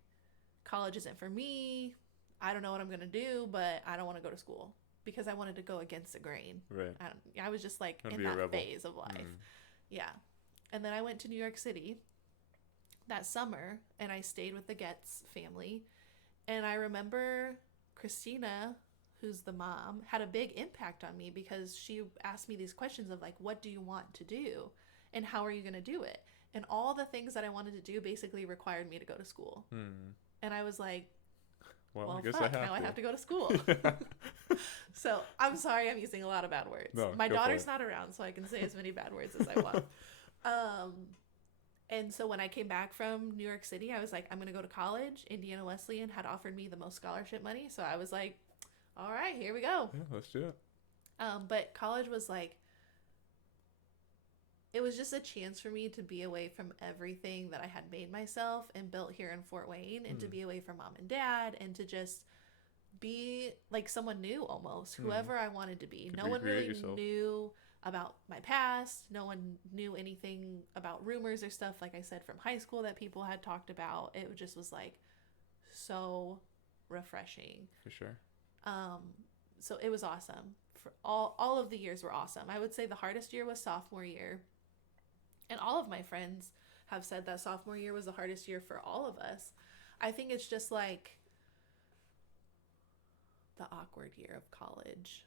college isn't for me. I don't know what I'm going to do, but I don't want to go to school, because I wanted to go against the grain. Right. I was just like in that phase of life. Yeah. And then I went to New York City that summer, and I stayed with the Getz family. And I remember Christina, who's the mom, had a big impact on me, because she asked me these questions of like, what do you want to do? And how are you going to do it? And all the things that I wanted to do basically required me to go to school. And I was like, well, I guess I have to go to school. So I'm sorry, I'm using a lot of bad words. No, my daughter's not around, so I can say as many bad words as I want. And so when I came back from New York City, I was like, I'm going to go to college. Indiana Wesleyan had offered me the most scholarship money. So I was like, all right, here we go. Yeah, let's do it. But college was like, it was just a chance for me to be away from everything that I had made myself and built here in Fort Wayne, and to be away from mom and dad, and to just be like someone new almost, whoever I wanted to be. No one really knew about my past. No one knew anything about rumors or stuff, like I said, from high school that people had talked about. It just was like so refreshing. For sure. So it was awesome. For all of the years were awesome. I would say the hardest year was sophomore year. And all of my friends have said that sophomore year was the hardest year for all of us. I think it's just like the awkward year of college.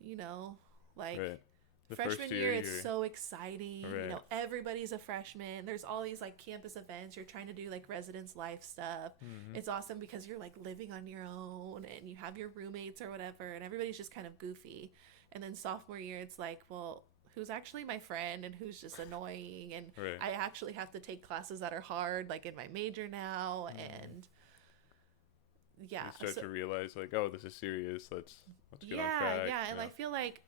You know, like Right. The freshman first year, year, it's so exciting. Right. You know, everybody's a freshman. There's all these like campus events. You're trying to do like residence life stuff. It's awesome because you're like living on your own and you have your roommates or whatever, and everybody's just kind of goofy. And then sophomore year, it's like, well, who's actually my friend and who's just annoying, and Right. I actually have to take classes that are hard, like in my major now, and yeah, You start to realize like, oh, this is serious. Let's get on track. yeah, and I feel like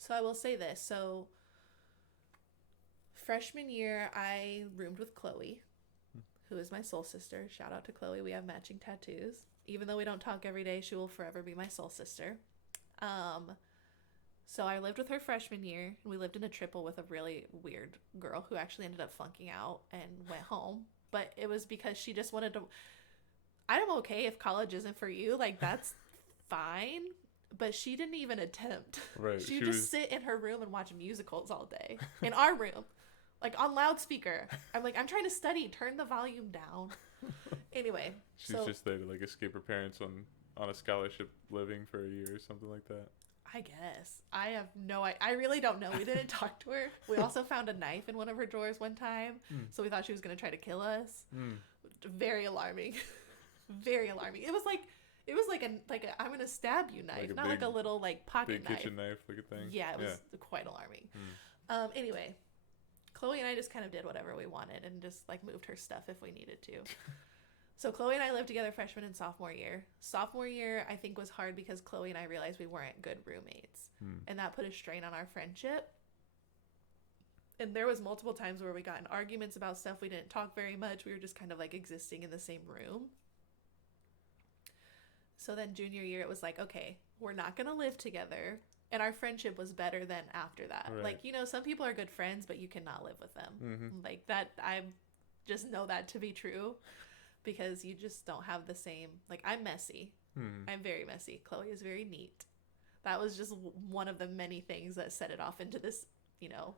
so I will say this. So freshman year, I roomed with Chloe, who is my soul sister. Shout out to Chloe. We have matching tattoos. Even though we don't talk every day, she will forever be my soul sister. So I lived with her freshman year, and we lived in a triple with a really weird girl who actually ended up flunking out and went home. But it was because she just wanted to. I'm okay if college isn't for you. Like, that's fine. But she didn't even attempt. Right. She would just sit in her room and watch musicals all day. In our room. Like, on loudspeaker. I'm like, I'm trying to study. Turn the volume down. Anyway. She's just there to, like, escape her parents on a scholarship living for a year or something like that. I guess. I have no idea. I really don't know. We didn't talk to her. We also found a knife in one of her drawers one time. So we thought she was going to try to kill us. Very alarming. Very alarming. It was like a I'm gonna stab you knife, not like a little like pocket big kitchen knife like a thing. Yeah, it was quite alarming. Anyway, Chloe and I just kind of did whatever we wanted and just like moved her stuff if we needed to. So Chloe and I lived together freshman and sophomore year. Sophomore year I think was hard because Chloe and I realized we weren't good roommates, and that put a strain on our friendship. And there was multiple times where we got in arguments about stuff. We didn't talk very much. We were just kind of like existing in the same room. So then junior year, it was like, okay, we're not going to live together. And our friendship was better than after that. Right. Like, you know, some people are good friends, but you cannot live with them. Like that, I just know that to be true because you just don't have the same, like I'm messy. I'm very messy. Chloe is very neat. That was just one of the many things that set it off into this, you know,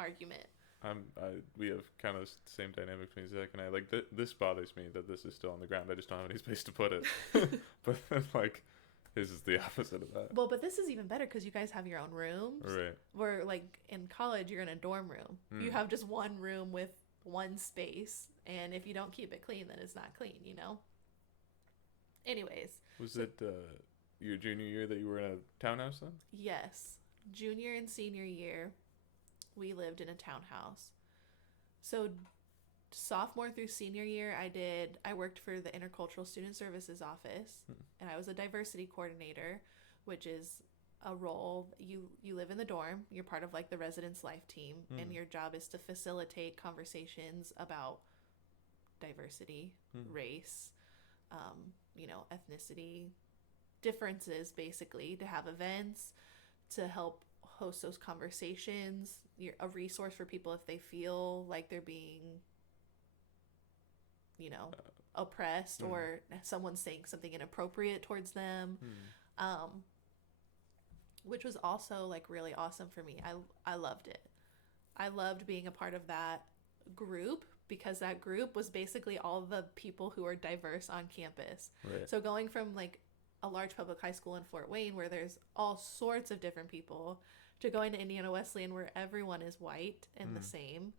argument. We have kind of the same dynamic between Zach and I. Like, this bothers me that this is still on the ground. I just don't have any space to put it. But then, like, his is the opposite of that. Well, but this is even better because you guys have your own rooms. Right. Where, like, in college, you're in a dorm room. You have just one room with one space. And if you don't keep it clean, then it's not clean, you know? Anyways. Was it your junior year that you were in a townhouse then? Yes. Junior and senior year, we lived in a townhouse. So sophomore through senior year, I worked for the Intercultural Student Services office, and I was a diversity coordinator, which is a role you live in the dorm. You're part of like the residence life team, and your job is to facilitate conversations about diversity, race, you know, ethnicity, differences, basically, to have events, to help host those conversations. You're a resource for people if they feel like they're being, you know, oppressed or someone's saying something inappropriate towards them, which was also like really awesome for me. I loved it. I loved being a part of that group because that group was basically all the people who are diverse on campus. Right. So going from like a large public high school in Fort Wayne where there's all sorts of different people to going to Indiana Wesleyan where everyone is white and the same,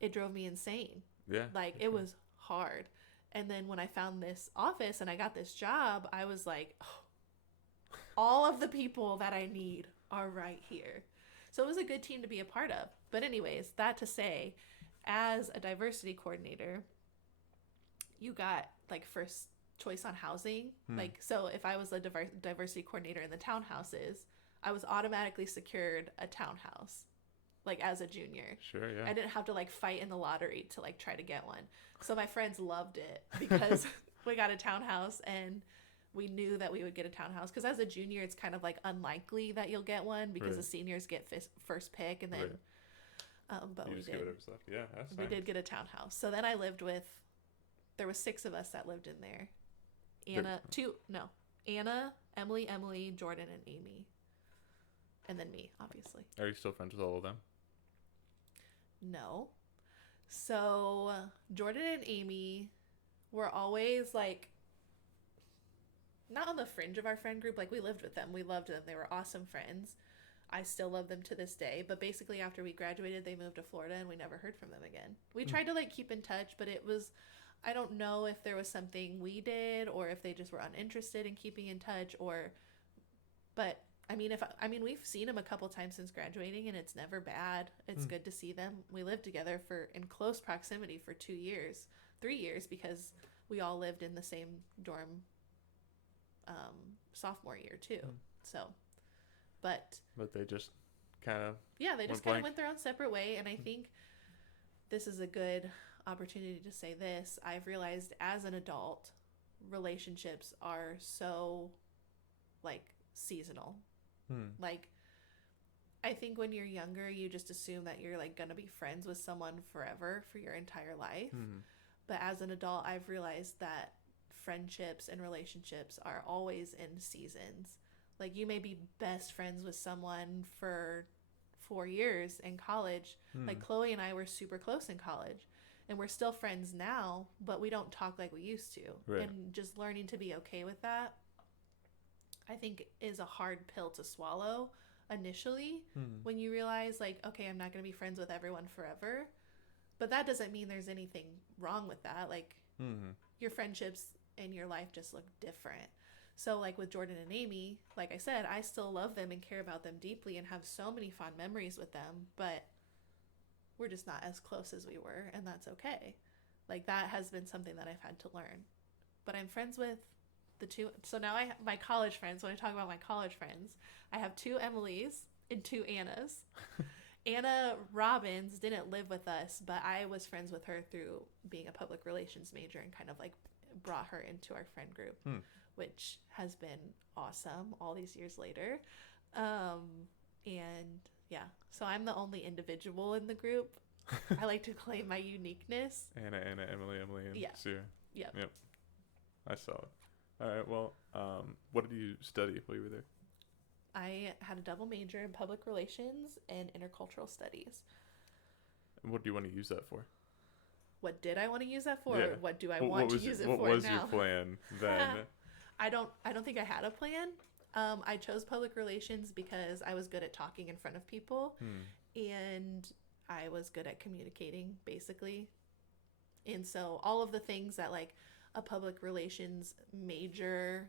it drove me insane. Yeah. Like it was hard. And then when I found this office and I got this job, I was like, oh, all of the people that I need are right here. So it was a good team to be a part of. But anyways, that to say, as a diversity coordinator, you got like first choice on housing. Like, so if I was a diversity coordinator in the townhouses, I was automatically secured a townhouse, like as a junior. Sure, yeah. I didn't have to like fight in the lottery to like try to get one. So my friends loved it because we got a townhouse and we knew that we would get a townhouse. Because as a junior, it's kind of like unlikely that you'll get one because the seniors get first pick, and then, but you we just did. Get whatever stuff. Yeah, that's We fine. did get a townhouse. So then I lived with. There was 6 of us that lived in there. Anna, Emily, Jordan, and Amy. And then me, obviously. Are you still friends with all of them? No. So Jordan and Amy were always like not on the fringe of our friend group. Like we lived with them, we loved them, they were awesome friends. I still love them to this day, but basically after we graduated they moved to Florida and we never heard from them again. We tried to like keep in touch, but it was, I don't know if there was something we did or if they just were uninterested in keeping in touch, or but we've seen them a couple times since graduating and it's never bad. It's good to see them. We lived together for in close proximity for 2 years, 3 years, because we all lived in the same dorm sophomore year too. So but they just kind of went their own separate way. And I think this is a good opportunity to say this. I've realized as an adult, relationships are so like seasonal. Like I think when you're younger you just assume that you're like gonna be friends with someone forever for your entire life. But as an adult I've realized that friendships and relationships are always in seasons. Like you may be best friends with someone for 4 years in college. Like Chloe and I were super close in college and we're still friends now, but we don't talk like we used to. Right. And just learning to be okay with that, I think, is a hard pill to swallow initially when you realize like, okay, I'm not going to be friends with everyone forever. But that doesn't mean there's anything wrong with that. Like your friendships in your life just look different. So like with Jordan and Amy, like I said, I still love them and care about them deeply and have so many fond memories with them, but we're just not as close as we were, and that's okay. Like that has been something that I've had to learn. But I'm friends with the two. So now I have my college friends. When I talk about my college friends, I have 2 Emilys and 2 Annas. Anna Robbins didn't live with us, but I was friends with her through being a public relations major and kind of like brought her into our friend group, which has been awesome all these years later. And yeah, so I'm the only individual in the group. I like to claim my uniqueness. Anna, Emily, and Sierra. Yep. I saw it. All right, well, what did you study while you were there? I had a double major in public relations and intercultural studies. And what do you want to use that for? What did I want to use that for? Yeah. Or what do I want to use it for now? What was your plan then? I don't think I had a plan. I chose public relations because I was good at talking in front of people and I was good at communicating, basically. And so all of the things that like a public relations major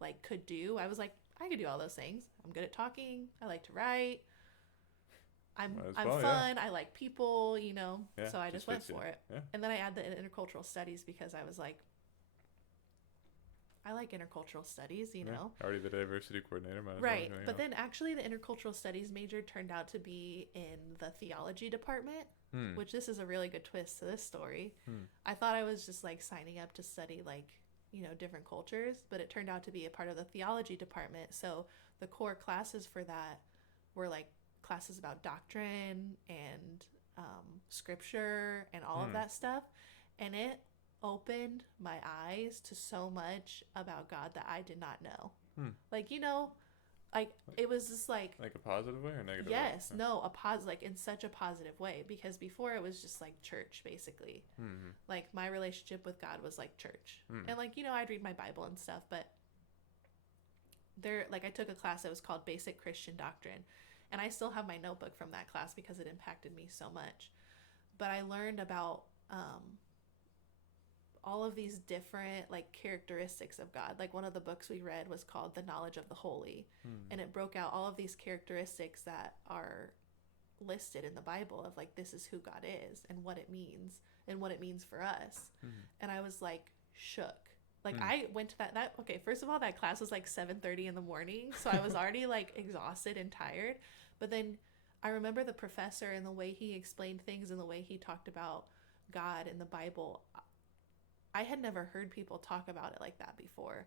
like could do, I was like, I could do all those things. I'm good at talking. I like to write. I'm fun. Yeah. I like people, you know. Yeah, so I just went for it. Yeah. And then I add the intercultural studies because I was like, I like intercultural studies, you know. Already the diversity coordinator. Right. But then actually the intercultural studies major turned out to be in the theology department, which this is a really good twist to this story. I thought I was just like signing up to study like, you know, different cultures, but it turned out to be a part of the theology department. So the core classes for that were like classes about doctrine and scripture and all of that stuff. And it opened my eyes to so much about God that I did not know. Like, you know, like it was just like a positive way or negative way? Yes, no, like in such a positive way, because before it was just like church basically. Like my relationship with God was like church. And like, you know, I'd read my Bible and stuff, but I took a class that was called Basic Christian Doctrine, and I still have my notebook from that class because it impacted me so much. But I learned about all of these different like characteristics of God. Like one of the books we read was called The Knowledge of the Holy, and it broke out all of these characteristics that are listed in the Bible of like, this is who God is and what it means for us. And I was like shook. Like I went to that okay, first of all, that class was like 7:30 in the morning, so I was already like exhausted and tired. But then I remember the professor and the way he explained things and the way he talked about God in the Bible. I had never heard people talk about it like that before.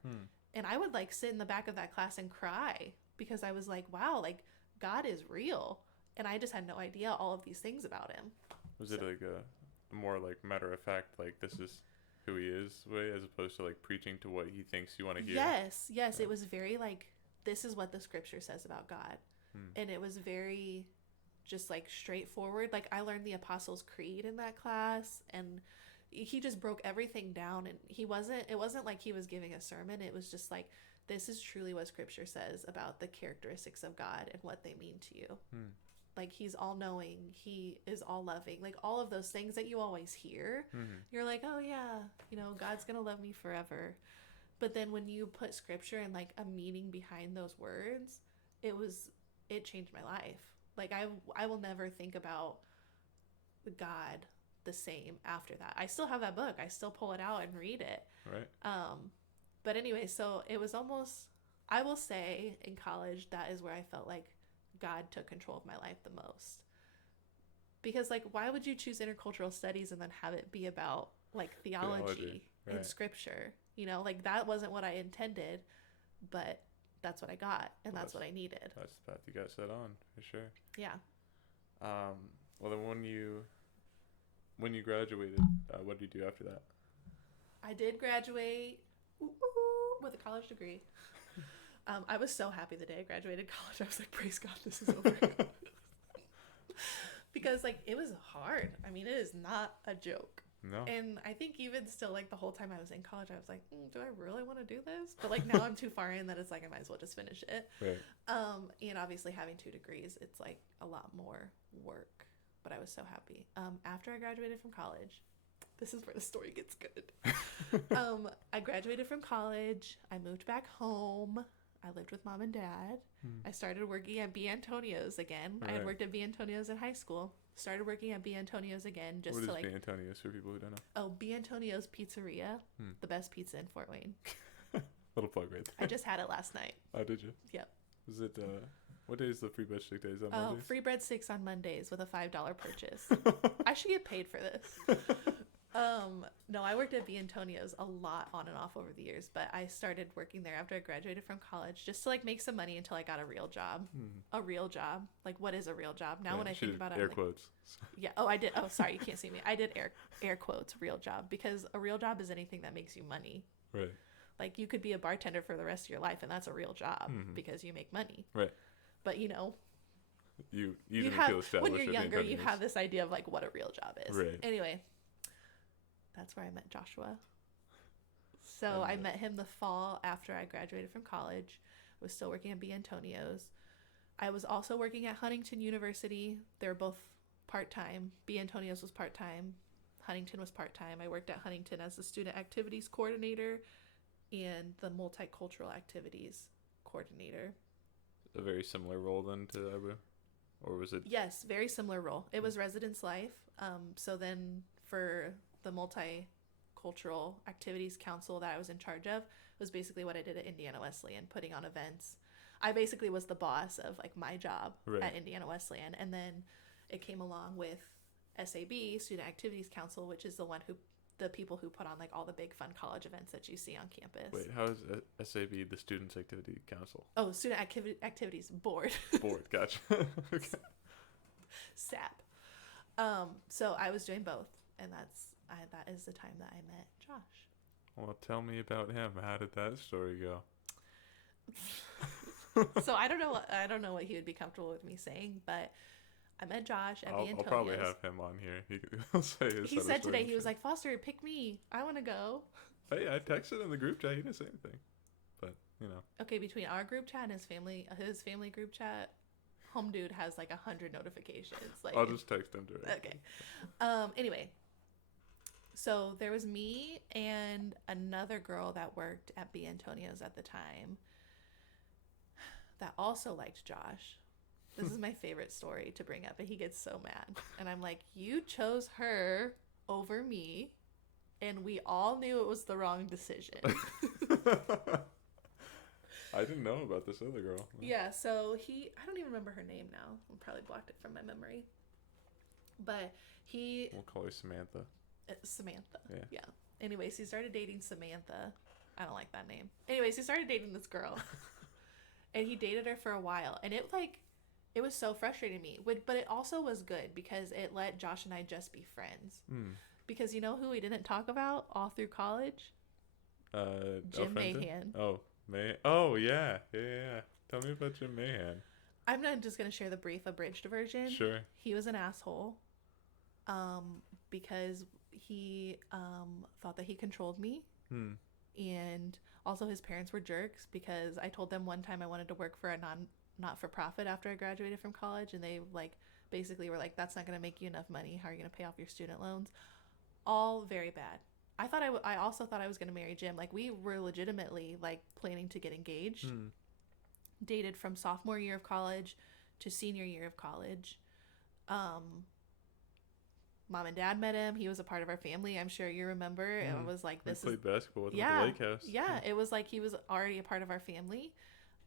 And I would like sit in the back of that class and cry because I was like, wow, like God is real. And I just had no idea all of these things about him. Was it like a more like matter of fact, like this is who he is way, as opposed to like preaching to what he thinks you want to hear? Yes. Yeah. It was very like, this is what the scripture says about God. And it was very just like straightforward. Like I learned the Apostles' Creed in that class, and he just broke everything down, and it wasn't like he was giving a sermon. It was just like, this is truly what scripture says about the characteristics of God and what they mean to you. Like, he's all knowing, he is all loving, like all of those things that you always hear. You're like, oh yeah, you know, God's gonna love me forever. But then when you put scripture and like a meaning behind those words, it changed my life. Like, I will never think about God the same after that. I still have that book. I still pull it out and read it. Right. But anyway, so it was almost, I will say in college, that is where I felt like God took control of my life the most. Because, like, why would you choose intercultural studies and then have it be about like theology. Right. And scripture? You know, like, that wasn't what I intended, but that's what I got, and that's what I needed. That's the path you got set on, for sure. Yeah. Well, then when you graduated, what did you do after that? I did graduate with a college degree. I was so happy the day I graduated college. I was like, praise God, this is over. Because, like, it was hard. I mean, it is not a joke. No. And I think even still, like, the whole time I was in college, I was like, do I really want to do this? But, like, now I'm too far in that it's like I might as well just finish it. Right. And obviously having 2 degrees, it's like a lot more work. But I was so happy. After I graduated from college, this is where the story gets good. I graduated from college. I moved back home. I lived with mom and dad. I started working at B. Antonio's again. Right. I had worked at B. Antonio's in high school. Started working at B. Antonio's again. Just what to is like. B. Antonio's for people who don't know? Oh, B. Antonio's Pizzeria. The best pizza in Fort Wayne. Little plug right there. I just had it last night. Oh, did you? Yep. Was it, what day is the free bread stick days on Oh, Mondays? free breadsticks on Mondays with a $5 purchase. I should get paid for this. No, I worked at B. Antonio's a lot on and off over the years, but I started working there after I graduated from college just to like make some money until I got a real job. A real job. Like, what is a real job? Now when I think about it, air I'm like, quotes. yeah. Oh, I did. Oh, sorry, you can't see me. I did air quotes real job, because a real job is anything that makes you money. Right. Like, you could be a bartender for the rest of your life, and that's a real job because you make money. Right. But you know, you didn't have, feel established. when you're at younger, the you have this idea of like what a real job is. Right. Anyway, that's where I met Joshua. So I met him the fall after I graduated from college. I was still working at B. Antonio's. I was also working at Huntington University. They were both part-time. B. Antonio's was part-time. Huntington was part-time. I worked at Huntington as the student activities coordinator and the multicultural activities coordinator. A very similar role then to Abu? Or was it? Yes, very similar role. It was residence life. So then for the multicultural activities council that I was in charge of, was basically what I did at Indiana Wesleyan, putting on events. I basically was the boss of like my job at Indiana Wesleyan. And then it came along with SAB, Student Activities Council, which is the people who put on like all the big fun college events that you see on campus. Wait, how is SAB the Students Activity Council? Oh, Student Activities Board. Board, gotcha. Okay. SAP. So I was doing both, and that is the time that I met Josh. Well, tell me about him. How did that story go? So I don't know what he would be comfortable with me saying, but I met Josh at B. Antonio's. I'll probably have him on here. He'll say his He said today, he was like, Foster, pick me. I want to go. Hey, I texted in the group chat. He didn't say anything. But, you know. Okay, between our group chat and his family group chat, home dude has like 100 notifications. Like, I'll just text him directly. Okay. Anyway, so there was me and another girl that worked at B. Antonio's at the time that also liked Josh. This is my favorite story to bring up, and he gets so mad. And I'm like, you chose her over me, and we all knew it was the wrong decision. I didn't know about this other girl. Yeah, so I don't even remember her name now. I probably blocked it from my memory. But we'll call her Samantha. Samantha. Yeah. Anyways, he started dating Samantha. I don't like that name. Anyways, he started dating this girl. And he dated her for a while. And it was so frustrating to me. But it also was good because it let Josh and I just be friends. Because you know who we didn't talk about all through college? Jim Mahan. Oh, yeah. Tell me about Jim Mahan. I'm not just going to share the brief abridged version. Sure. He was an asshole. Because He thought that he controlled me. Hmm. And also his parents were jerks because I told them one time I wanted to work for a not for profit after I graduated from college, and they like basically were like, that's not going to make you enough money. How are you going to pay off your student loans? All very bad. I also thought I was going to marry Jim. Like, we were legitimately like planning to get engaged. Hmm. Dated from sophomore year of college to senior year of college. Mom and dad met him. He was a part of our family. I'm sure you remember. It was like, We this is played basketball with him yeah, at the lake house. yeah. It was like he was already a part of our family.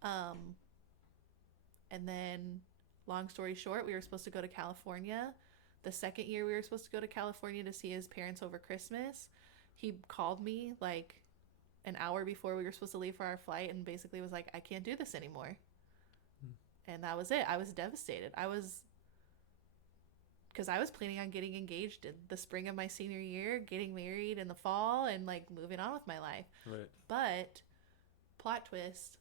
And then, long story short, we were supposed to go to California. The second year we were supposed to go to California to see his parents over Christmas, he called me like an hour before we were supposed to leave for our flight and basically was like, I can't do this anymore. And that was it. I was devastated. Because I was planning on getting engaged in the spring of my senior year, getting married in the fall, and like moving on with my life. Right. But, plot twist,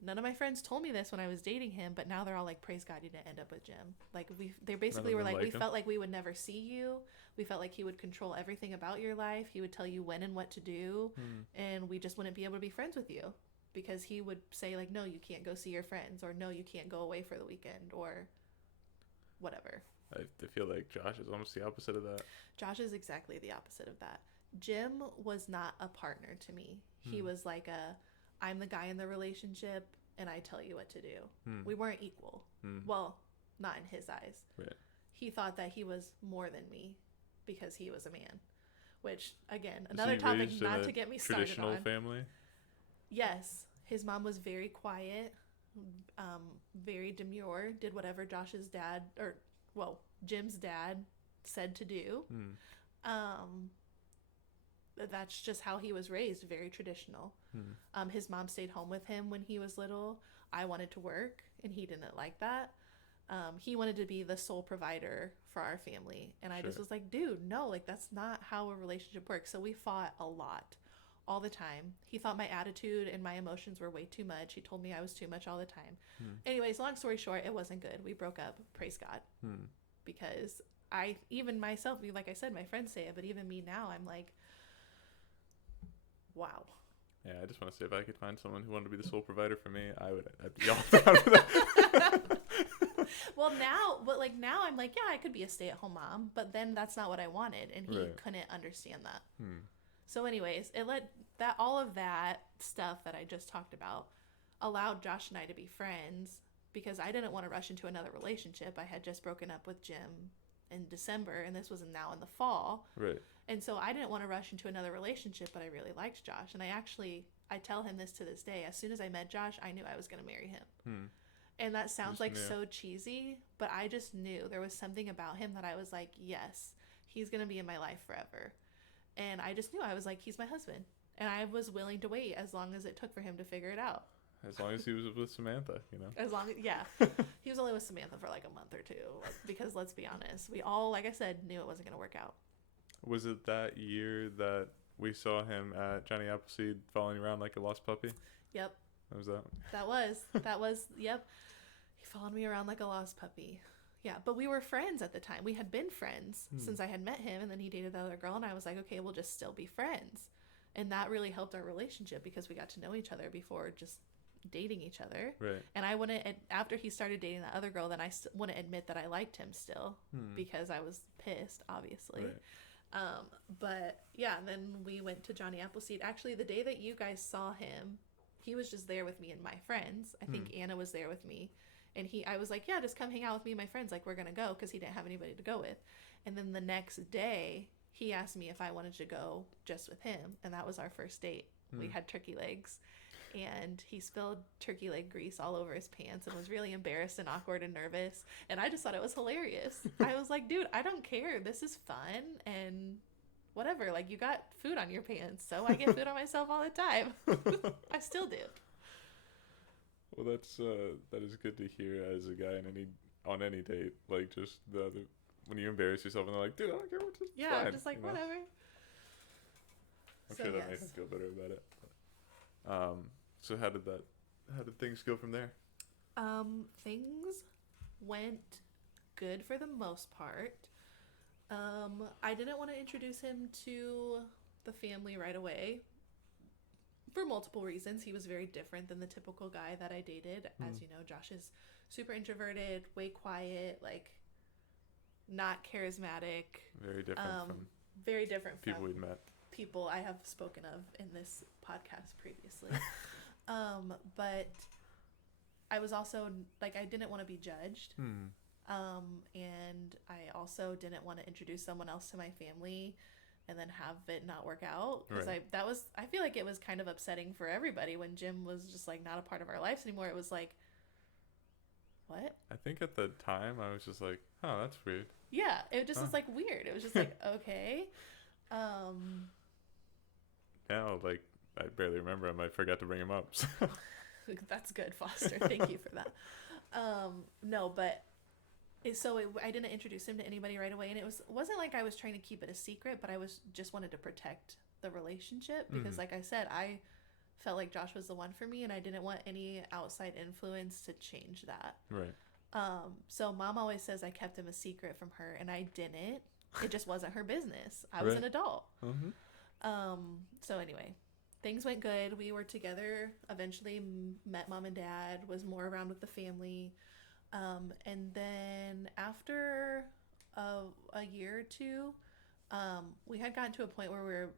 none of my friends told me this when I was dating him, but now they're all like, praise God you didn't end up with Jim. Like, they basically were like, we felt like we would never see you. We felt like he would control everything about your life. He would tell you when and what to do. And we just wouldn't be able to be friends with you. Because he would say like, no, you can't go see your friends, or no, you can't go away for the weekend, or whatever. I feel like Josh is almost the opposite of that. Josh is exactly the opposite of that. Jim was not a partner to me. He was like I'm the guy in the relationship and I tell you what to do. We weren't equal. Well, not in his eyes. Right. He thought that he was more than me because he was a man. Which, again, another topic not to get me started on. Traditional family? Yes. His mom was very quiet, very demure, did whatever Jim's dad said to do. That's just how he was raised, very traditional. His mom stayed home with him when he was little. I wanted to work, and he didn't like that. He wanted to be the sole provider for our family, and I just was like, dude, no, like, that's not how a relationship works. So we fought a lot, all the time. He thought my attitude and my emotions were way too much. He told me I was too much all the time. Anyways, long story short, it wasn't good. We broke up, praise God. Because even myself, like I said, my friends say it, but even me now, I'm like, wow. Yeah, I just want to say, if I could find someone who wanted to be the sole provider for me, I'd be all down for that. Well, now I'm like, yeah, I could be a stay-at-home mom, but then that's not what I wanted, and he couldn't understand that. So anyways, all of that stuff that I just talked about allowed Josh and I to be friends, because I didn't want to rush into another relationship. I had just broken up with Jim in December, and this was now in the fall. Right. And so I didn't want to rush into another relationship, but I really liked Josh. And I tell him this to this day. As soon as I met Josh, I knew I was going to marry him. And that sounds like so cheesy, but I just knew there was something about him that I was like, yes, he's going to be in my life forever. And I just knew. I was like, he's my husband. And I was willing to wait as long as it took for him to figure it out. As long as he was with Samantha, you know. As long as, yeah. He was only with Samantha for like a month or two. Because let's be honest, we all, like I said, knew it wasn't going to work out. Was it that year that we saw him at Johnny Appleseed following around like a lost puppy? Yep. That was that? That was, yep. He followed me around like a lost puppy. Yeah, but we were friends at the time. We had been friends since I had met him, and then he dated the other girl, and I was like, okay, we'll just still be friends. And that really helped our relationship because we got to know each other before just dating each other. Right. And I wouldn't, after he started dating that other girl, then I wouldn't admit that I liked him still because I was pissed, obviously. Right. But yeah, then we went to Johnny Appleseed. Actually, the day that you guys saw him, he was just there with me and my friends. I think Anna was there with me. And I was like, yeah, just come hang out with me and my friends. Like, we're going to go, because he didn't have anybody to go with. And then the next day, he asked me if I wanted to go just with him. And that was our first date. We had turkey legs. And he spilled turkey leg grease all over his pants and was really embarrassed and awkward and nervous. And I just thought it was hilarious. I was like, dude, I don't care. This is fun. And whatever. Like, you got food on your pants. So I get food on myself all the time. I still do. Well, that is good to hear as a guy on any date. Like, just when you embarrass yourself and they're like, dude, I don't care what to do. Yeah, I'm just like, whatever. I'm sure that made me feel better about it. So how did things go from there? Things went good for the most part. I didn't want to introduce him to the family right away for multiple reasons. He was very different than the typical guy that I dated. As you know, Josh is super introverted, way quiet, like not charismatic. Very different from very different people from we'd met. people I have spoken of in this podcast previously. But I was also like, I didn't want to be judged. And I also didn't want to introduce someone else to my family and then have it not work out, because Right. I feel like it was kind of upsetting for everybody when Jim was just like not a part of our lives anymore. It was like, what? I think at the time I was just like, oh, that's weird. Yeah, it just was like weird. It was just like, okay. Now, like, I barely remember him. I forgot to bring him up. So. That's good, Foster. Thank you for that. No, but I didn't introduce him to anybody right away, and it wasn't like I was trying to keep it a secret, but I was just wanted to protect the relationship because, like I said, I felt like Josh was the one for me, and I didn't want any outside influence to change that. Right. So Mom always says I kept him a secret from her, and I didn't. It just wasn't her business. I was an adult. So anyway, things went good. We were together. Eventually, met Mom and Dad. Was more around with the family. And then after a year or two, we had gotten to a point where we were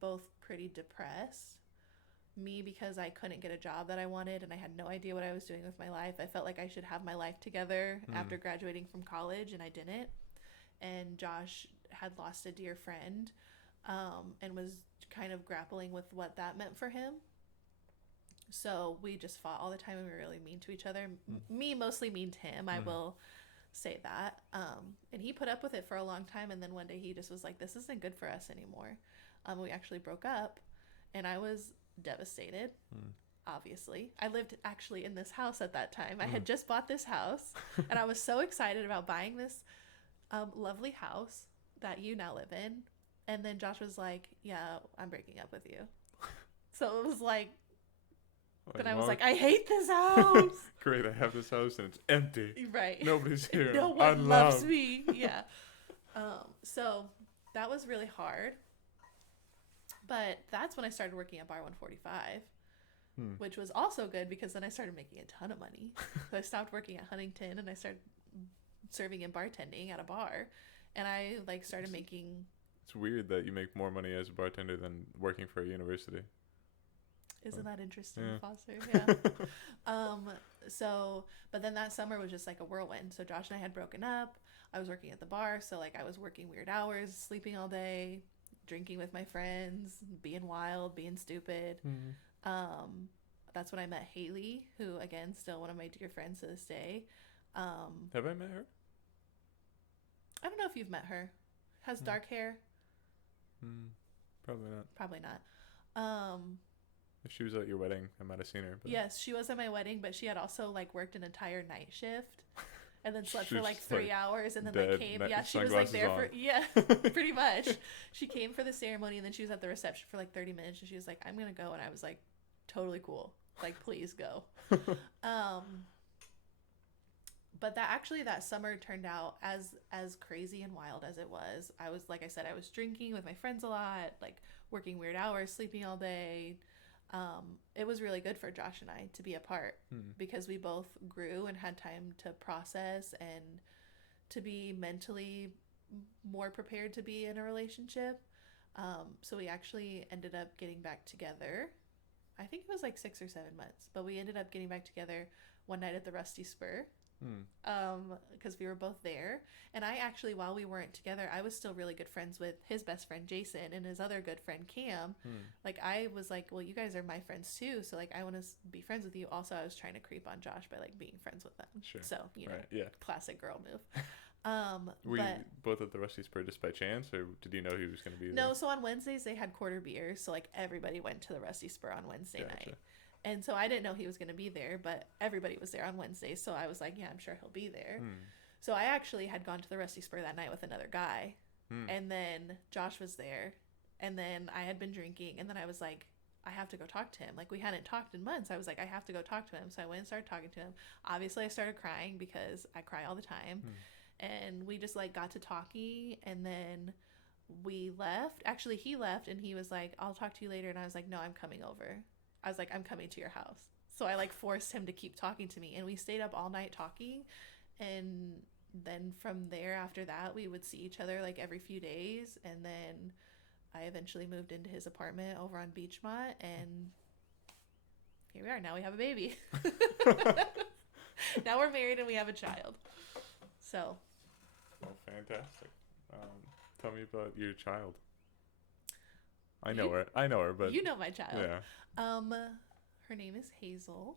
both pretty depressed. Me, because I couldn't get a job that I wanted and I had no idea what I was doing with my life. I felt like I should have my life together after graduating from college, and I didn't. And Josh had lost a dear friend, and was kind of grappling with what that meant for him. So we just fought all the time, and we were really mean to each other. Me mostly mean to him, I will say that. And he put up with it for a long time, and then one day he just was like, this isn't good for us anymore. We actually broke up, and I was devastated. Obviously, I lived actually in this house at that time. I had just bought this house, and I was so excited about buying this lovely house that you now live in. And then Josh was like, yeah, I'm breaking up with you. So it was like, then I was like, I hate this house. Great, I have this house and it's empty. Right. Nobody's here. No one loves me. Yeah. So that was really hard. But that's when I started working at Bar 145, which was also good because then I started making a ton of money. So I stopped working at Huntington and I started serving and bartending at a bar. And I started making... It's weird that you make more money as a bartender than working for a university. Isn't that interesting, Foster? Yeah. But then that summer was just like a whirlwind. So Josh and I had broken up. I was working at the bar. So I was working weird hours, sleeping all day, drinking with my friends, being wild, being stupid. That's when I met Haley, who, again, still one of my dear friends to this day. Have I met her? I don't know if you've met her. Has dark hair. Probably not. Probably not. If she was at your wedding, I might have seen her. But... Yes, she was at my wedding, but she had also worked an entire night shift. And then slept for 3 hours, and then came. Yeah, she was there for pretty much. She came for the ceremony, and then she was at the reception for 30 minutes, and she was like, "I'm gonna go," and I was like, "Totally cool. Please go." But that summer turned out as crazy and wild as it was. I was, like I said, I was drinking with my friends a lot, working weird hours, sleeping all day. It was really good for Josh and I to be apart because we both grew and had time to process and to be mentally more prepared to be in a relationship. So we actually ended up getting back together. I think it was 6 or 7 months, but we ended up getting back together one night at the Rusty Spur. Because we were both there, and I actually, while we weren't together, I was still really good friends with his best friend Jason and his other good friend Cam. I was like, well, you guys are my friends too, so I want to be friends with you. Also, I was trying to creep on Josh by being friends with them. Sure. So classic girl move. Were you both at the Rusty Spur just by chance, or did you know he was going to be there? No, so on Wednesdays they had quarter beers, so everybody went to the Rusty Spur on Wednesday night. And so I didn't know he was going to be there, but everybody was there on Wednesdays. So I was like, yeah, I'm sure he'll be there. So I actually had gone to the Rusty Spur that night with another guy. And then Josh was there. And then I had been drinking. And then I was like, I have to go talk to him. We hadn't talked in months. I was like, I have to go talk to him. So I went and started talking to him. Obviously, I started crying because I cry all the time. and we just like got to talking, and then we left. Actually, he left and he was like, I'll talk to you later, and I was like, no, I'm coming over. I was like, I'm coming to your house. So I like forced him to keep talking to me, and we stayed up all night talking. And then from there, after that, we would see each other like every few days. And then I eventually moved into his apartment over on Beachmont, and here we are. Now we have a baby. Now we're married and we have a child. So. Well, fantastic. Tell me about your child. I know her, but you know my child. Yeah. Her name is Hazel.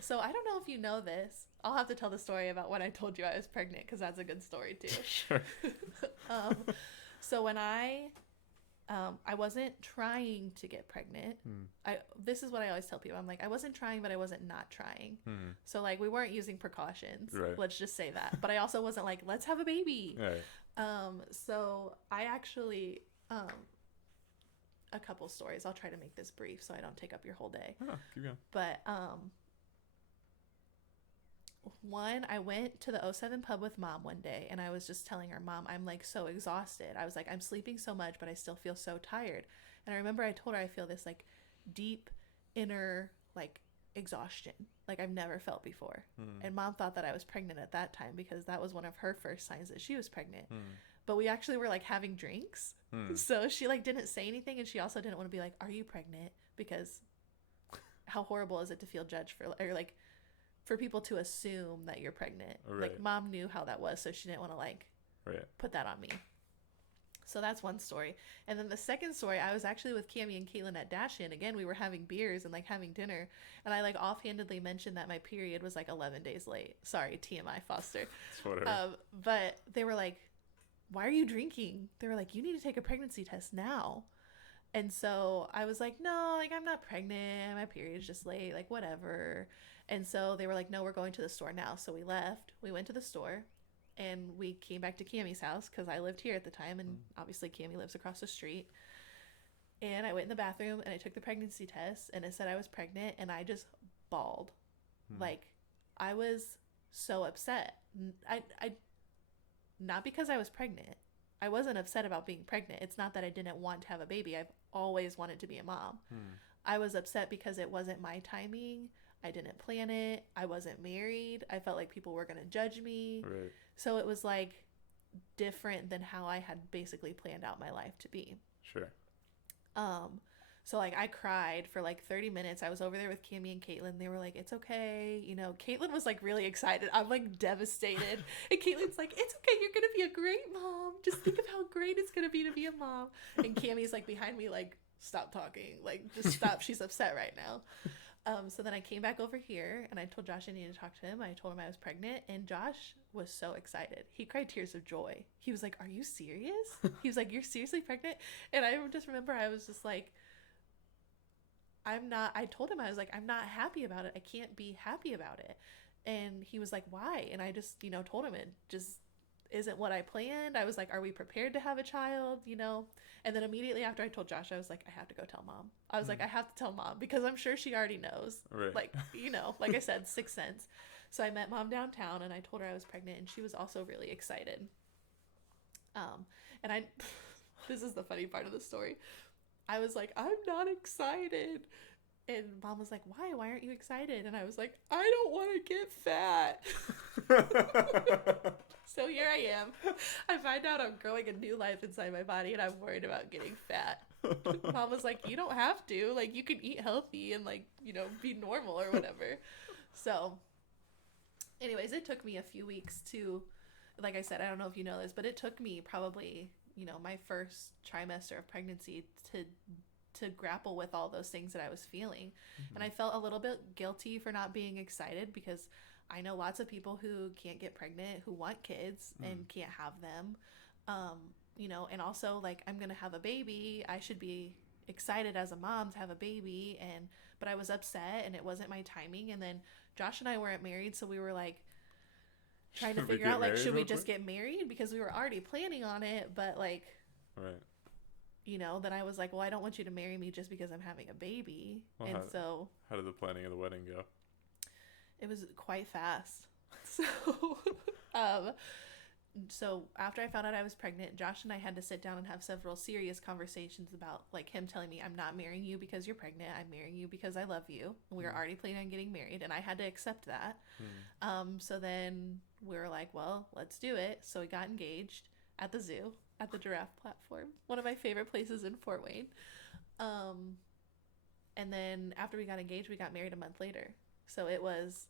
So I don't know if you know this. I'll have to tell the story about when I told you I was pregnant, because that's a good story too. Sure. So when I wasn't trying to get pregnant. This is what I always tell people. I'm like, I wasn't trying, but I wasn't not trying. So like, we weren't using precautions. Right. Let's just say that. But I also wasn't like, let's have a baby. Right. So I actually, a couple stories. I'll try to make this brief so I don't take up your whole day. Oh, keep going. But one, I went to the '07 pub with Mom one day, and I was just telling her, Mom, I'm like so exhausted. I was like, I'm sleeping so much, but I still feel so tired. And I remember I told her I feel this like deep inner like exhaustion like I've never felt before. And Mom thought that I was pregnant at that time, because that was one of her first signs that she was pregnant. But we actually were like having drinks. So she like didn't say anything, and she also didn't want to be like, are you pregnant? Because how horrible is it to feel judged for, or like for people to assume that you're pregnant. Right. Like Mom knew how that was, so she didn't want to like put that on me. So that's one story. And then the second story, I was actually with Cammie and Caitlin at Dash In. Again, we were having beers and like having dinner, and I like offhandedly mentioned that my period was like 11 days late. Sorry, TMI, Foster. But they were like, why are you drinking? They were like, you need to take a pregnancy test now. And so I was like, no, like I'm not pregnant. My period's just late, like whatever. And so they were like, no, we're going to the store now. So we left. We went to the store, and we came back to Cammie's house, because I lived here at the time, and obviously Cammie lives across the street. And I went in the bathroom, and I took the pregnancy test, and it said I was pregnant, and I just bawled. Like, I was so upset. I not because I was pregnant. I wasn't upset about being pregnant. It's not that I didn't want to have a baby. I've always wanted to be a mom. I was upset because it wasn't my timing. I didn't plan it. I wasn't married. I felt like people were going to judge me. Right. So it was like different than how I had basically planned out my life to be. Sure. So like I cried for like 30 minutes. I was over there with Cammie and Caitlin. They were like, it's okay. You know, Caitlin was like really excited. I'm like devastated. And Caitlin's like, it's okay. You're going to be a great mom. Just think of how great it's going to be a mom. And Cammie's like behind me, like, stop talking. Like, just stop. She's upset right now. So then I came back over here, and I told Josh I needed to talk to him. I told him I was pregnant, and Josh was so excited. He cried tears of joy. He was like, are you serious? He was like, you're seriously pregnant? And I just remember I was just like, I told him, I was like, I'm not happy about it. I can't be happy about it. And he was like, why? And I just, told him it just isn't what I planned. I was like, are we prepared to have a child? And then immediately after I told Josh, I was like, I have to go tell Mom. I was like, I have to tell Mom, because I'm sure she already knows. Right. Like, like I said, sixth sense. So I met Mom downtown, and I told her I was pregnant, and she was also really excited. And this is the funny part of the story. I was like, I'm not excited. And Mom was like, why? Why aren't you excited? And I was like, I don't want to get fat. So here I am. I find out I'm growing a new life inside my body, and I'm worried about getting fat. Mom was like, you don't have to. Like, you can eat healthy and, like, be normal or whatever. So anyways, it took me a few weeks to, like I said, I don't know if you know this, but it took me probably, my first trimester of pregnancy to grapple with all those things that I was feeling. And I felt a little bit guilty for not being excited, because I know lots of people who can't get pregnant, who want kids and can't have them. And also, like, I'm going to have a baby. I should be excited as a mom to have a baby. But I was upset, and it wasn't my timing. And then Josh and I weren't married, so we were like trying to figure out, like, should we just get married? Because we were already planning on it, but like, right. Then I was like, well, I don't want you to marry me just because I'm having a baby. Well, how did the planning of the wedding go? It was quite fast. So, So after I found out I was pregnant, Josh and I had to sit down and have several serious conversations about like him telling me, I'm not marrying you because you're pregnant. I'm marrying you because I love you. And we were already planning on getting married, and I had to accept that. So then we were like, well, let's do it. So we got engaged at the zoo, at the giraffe platform, one of my favorite places in Fort Wayne. And then after we got engaged, we got married a month later. So it was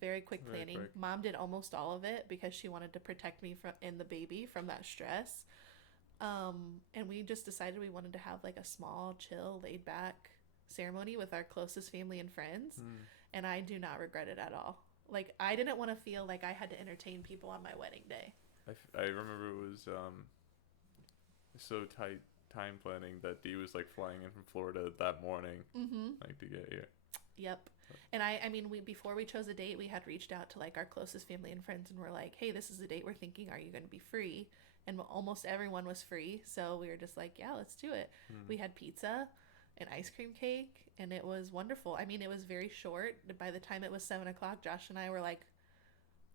very quick planning. Very quick. Mom did almost all of it because she wanted to protect me from and the baby from that stress. And we just decided we wanted to have like a small, chill, laid back ceremony with our closest family and friends. And I do not regret it at all. Like, I didn't want to feel like I had to entertain people on my wedding day. I remember it was so tight time planning that Dee was like flying in from Florida that morning, like to get here. Yep. And I mean, before we chose a date, we had reached out to like our closest family and friends, and we're like, hey, this is the date we're thinking. Are you going to be free? And almost everyone was free, so we were just like, yeah, let's do it. We had pizza and ice cream cake, and it was wonderful. I mean, it was very short. By the time it was 7:00, Josh and I were like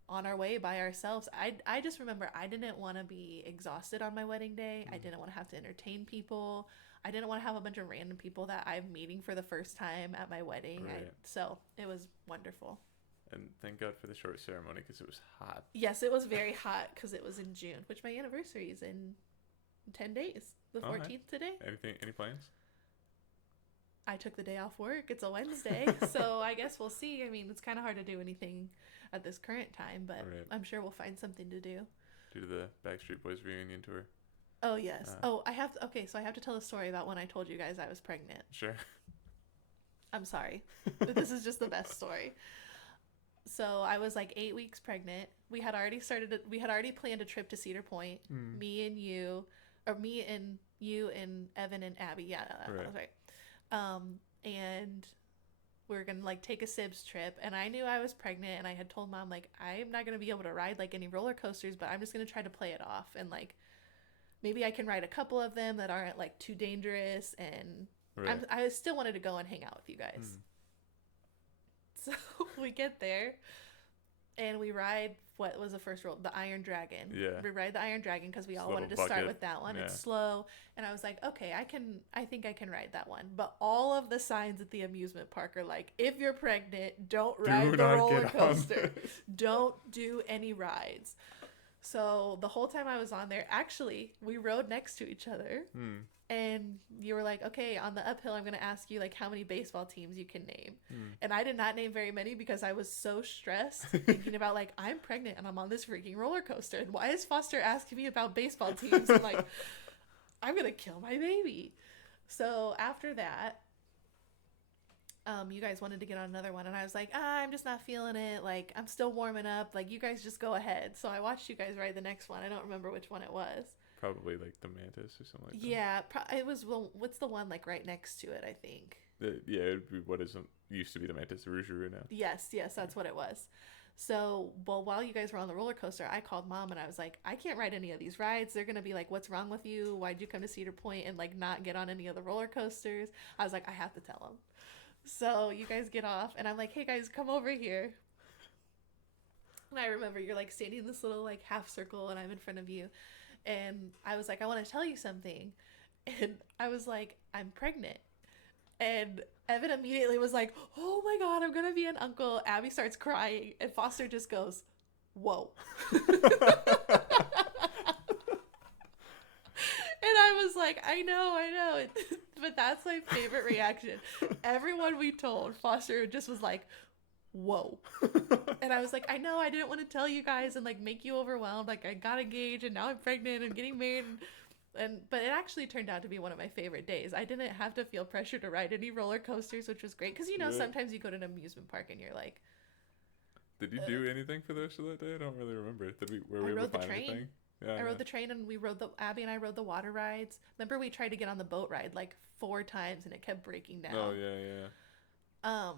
on our way by ourselves. I just remember I didn't want to be exhausted on my wedding day. I didn't want to have to entertain people. I didn't want to have a bunch of random people that I'm meeting for the first time at my wedding. Right. So it was wonderful. And thank God for the short ceremony because it was hot. Yes, it was very hot because it was in June, which my anniversary is in 10 days. The 14th today. Any plans? I took the day off work. It's a Wednesday, so I guess we'll see. I mean, it's kind of hard to do anything at this current time, but I'm sure we'll find something to do. Do the Backstreet Boys reunion tour. Oh, yes. I have to tell a story about when I told you guys I was pregnant. Sure. I'm sorry. But this is just the best story. So I was like 8 weeks pregnant. We had already planned a trip to Cedar Point. Me and you and Evan and Abby. Yeah, that was right. And we were gonna like take a Sibs trip, and I knew I was pregnant, and I had told Mom like I'm not gonna be able to ride like any roller coasters, but I'm just gonna try to play it off, and like maybe I can ride a couple of them that aren't like too dangerous, and I still wanted to go and hang out with you guys. So we get there, and we ride what was the first roll, the Iron Dragon. Yeah. We ride the Iron Dragon because we all wanted to start with that one. Yeah. It's slow, and I was like, okay, I think I can ride that one. But all of the signs at the amusement park are like, if you're pregnant, don't ride the roller coaster. Don't do any rides. So the whole time I was on there, actually, we rode next to each other. And you were like, okay, on the uphill, I'm going to ask you like how many baseball teams you can name. And I did not name very many because I was so stressed thinking about like, I'm pregnant and I'm on this freaking roller coaster. And why is Foster asking me about baseball teams? I'm like, I'm going to kill my baby. So after that, you guys wanted to get on another one. And I was like, I'm just not feeling it. Like, I'm still warming up. Like, you guys just go ahead. So I watched you guys ride the next one. I don't remember which one it was. Probably like the Mantis or something like that. Yeah, it was. Well, what's the one like right next to it? I think. Yeah, it would be what used to be the Mantis Rouge now. Yes, that's what it was. So, well, while you guys were on the roller coaster, I called Mom and I was like, I can't ride any of these rides. They're gonna be like, what's wrong with you? Why'd you come to Cedar Point and like not get on any of the roller coasters? I was like, I have to tell them. So you guys get off, and I'm like, hey guys, come over here. And I remember you're like standing in this little like half circle, and I'm in front of you. And I was like, I want to tell you something. And I was like, I'm pregnant. And Evan immediately was like, oh my God, I'm going to be an uncle. Abby starts crying. And Foster just goes, whoa. And I was like, I know. But that's my favorite reaction. Everyone we told, Foster just was like, whoa. And I was like, I know, I didn't want to tell you guys and like make you overwhelmed. Like, I got engaged and now I'm pregnant and getting married, but it actually turned out to be one of my favorite days. I didn't have to feel pressure to ride any roller coasters, which was great, because sometimes you go to an amusement park and you're like, did you do anything for the rest of that day? I don't really remember. Were we able to find anything? Yeah, I rode the train, and Abby and I rode the water rides. Remember, we tried to get on the boat ride like 4 times and it kept breaking down. Oh yeah.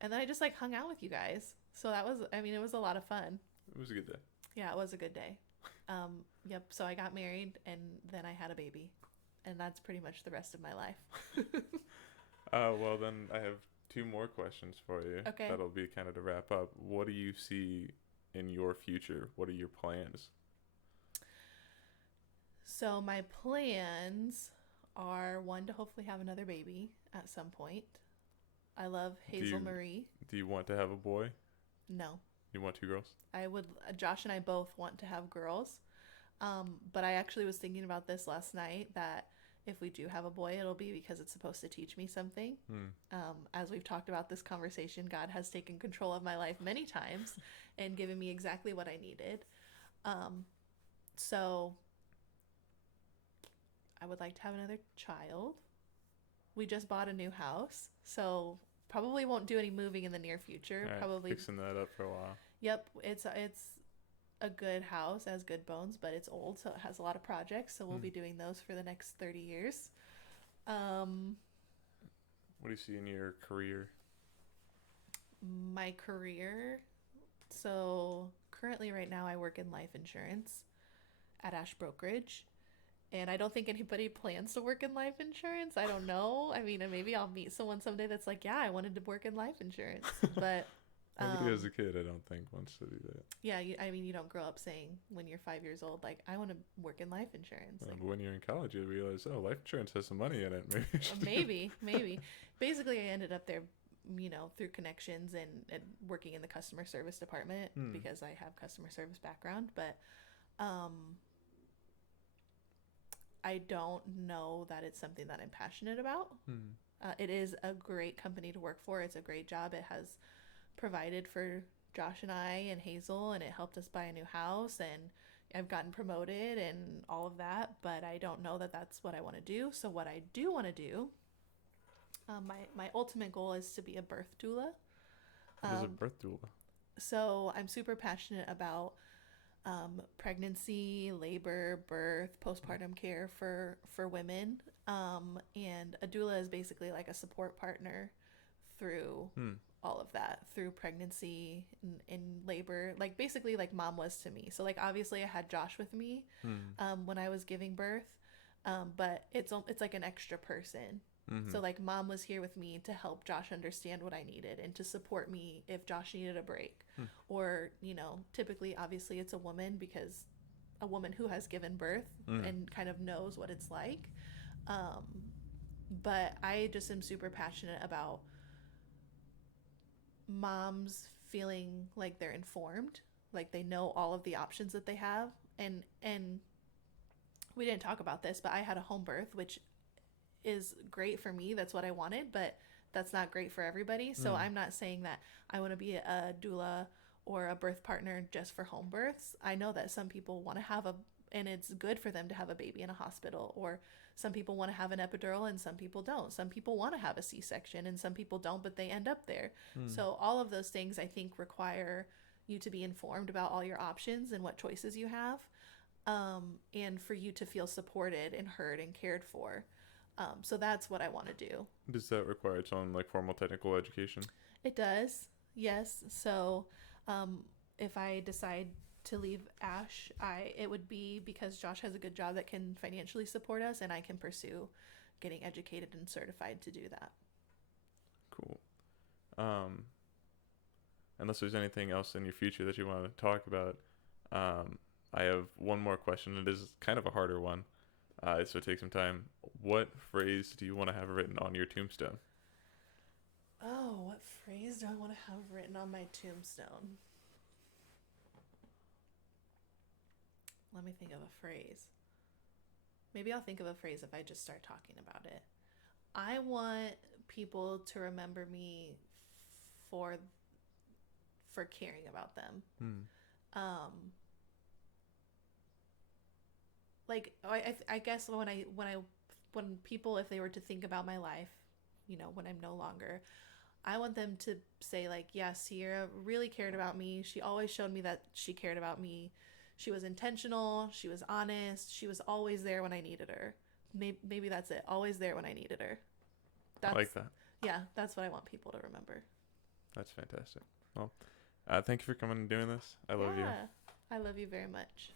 And then I just like hung out with you guys. So it was a lot of fun. It was a good day. Yeah, it was a good day. Yep. So I got married, and then I had a baby, and that's pretty much the rest of my life. Well, then I have 2 more questions for you. Okay. That'll be kind of to wrap up. What do you see in your future? What are your plans? So my plans are one to hopefully have another baby at some point. I love Hazel Marie. Do you want to have a boy? No. You want 2 girls? I would. Josh and I both want to have girls. But I actually was thinking about this last night that if we do have a boy, it'll be because it's supposed to teach me something. As we've talked about this conversation, God has taken control of my life many times and given me exactly what I needed. So I would like to have another child. We just bought a new house, so probably won't do any moving in the near future. Right, probably fixing that up for a while. Yep, it's a good house, has good bones, but it's old, so it has a lot of projects. So we'll be doing those for the next 30 years. What do you see in your career? My career. So currently, right now, I work in life insurance at Ash Brokerage. And I don't think anybody plans to work in life insurance. I don't know. I mean, maybe I'll meet someone someday that's like, yeah, I wanted to work in life insurance. But nobody as a kid, I don't think, wants to do that. Yeah, I mean, you don't grow up saying when you're 5 years old, like, I want to work in life insurance. Like, but when you're in college, you realize, oh, life insurance has some money in it. Maybe. Basically, I ended up there, through connections and working in the customer service department because I have customer service background. But I don't know that it's something that I'm passionate about. It is a great company to work for. It's a great job. It has provided for Josh and I and Hazel, and it helped us buy a new house, and I've gotten promoted and all of that, but I don't know that that's what I want to do. So what I do want to do, my ultimate goal is to be a birth doula. What is a birth doula? So I'm super passionate about pregnancy, labor, birth, postpartum care for women. And a doula is basically like a support partner through all of that, through pregnancy and labor, like basically like mom was to me. So like obviously I had Josh with me when I was giving birth, but it's like an extra person. So like mom was here with me to help Josh understand what I needed and to support me if Josh needed a break. Or, typically obviously it's a woman, because a woman who has given birth and kind of knows what it's like. But I just am super passionate about moms feeling like they're informed, like they know all of the options that they have. And we didn't talk about this, but I had a home birth, which is great for me. That's what I wanted, but that's not great for everybody. So I'm not saying that I want to be a doula or a birth partner just for home births. I know that some people want to have and it's good for them to have a baby in a hospital, or some people want to have an epidural and some people don't. Some people want to have a C-section and some people don't, but they end up there. So all of those things I think require you to be informed about all your options and what choices you have, and for you to feel supported and heard and cared for. So that's what I want to do. Does that require its own like formal technical education? It does, yes. So if I decide to leave Ash, it would be because Josh has a good job that can financially support us, and I can pursue getting educated and certified to do that. Cool. Unless there's anything else in your future that you want to talk about, I have one more question. It is kind of a harder one. So take some time. What phrase do you want to have written on your tombstone? Oh, what phrase do I want to have written on my tombstone? Let me think of a phrase. Maybe I'll think of a phrase if I just start talking about it. I want people to remember me for caring about them. Like I guess when people, if they were to think about my life, when I'm no longer, I want them to say like, yeah, Cierra really cared about me. She always showed me that she cared about me. She was intentional. She was honest. She was always there when I needed her. Maybe that's it. Always there when I needed her. I like that. Yeah, that's what I want people to remember. That's fantastic. Well, thank you for coming and doing this. I love you. I love you very much.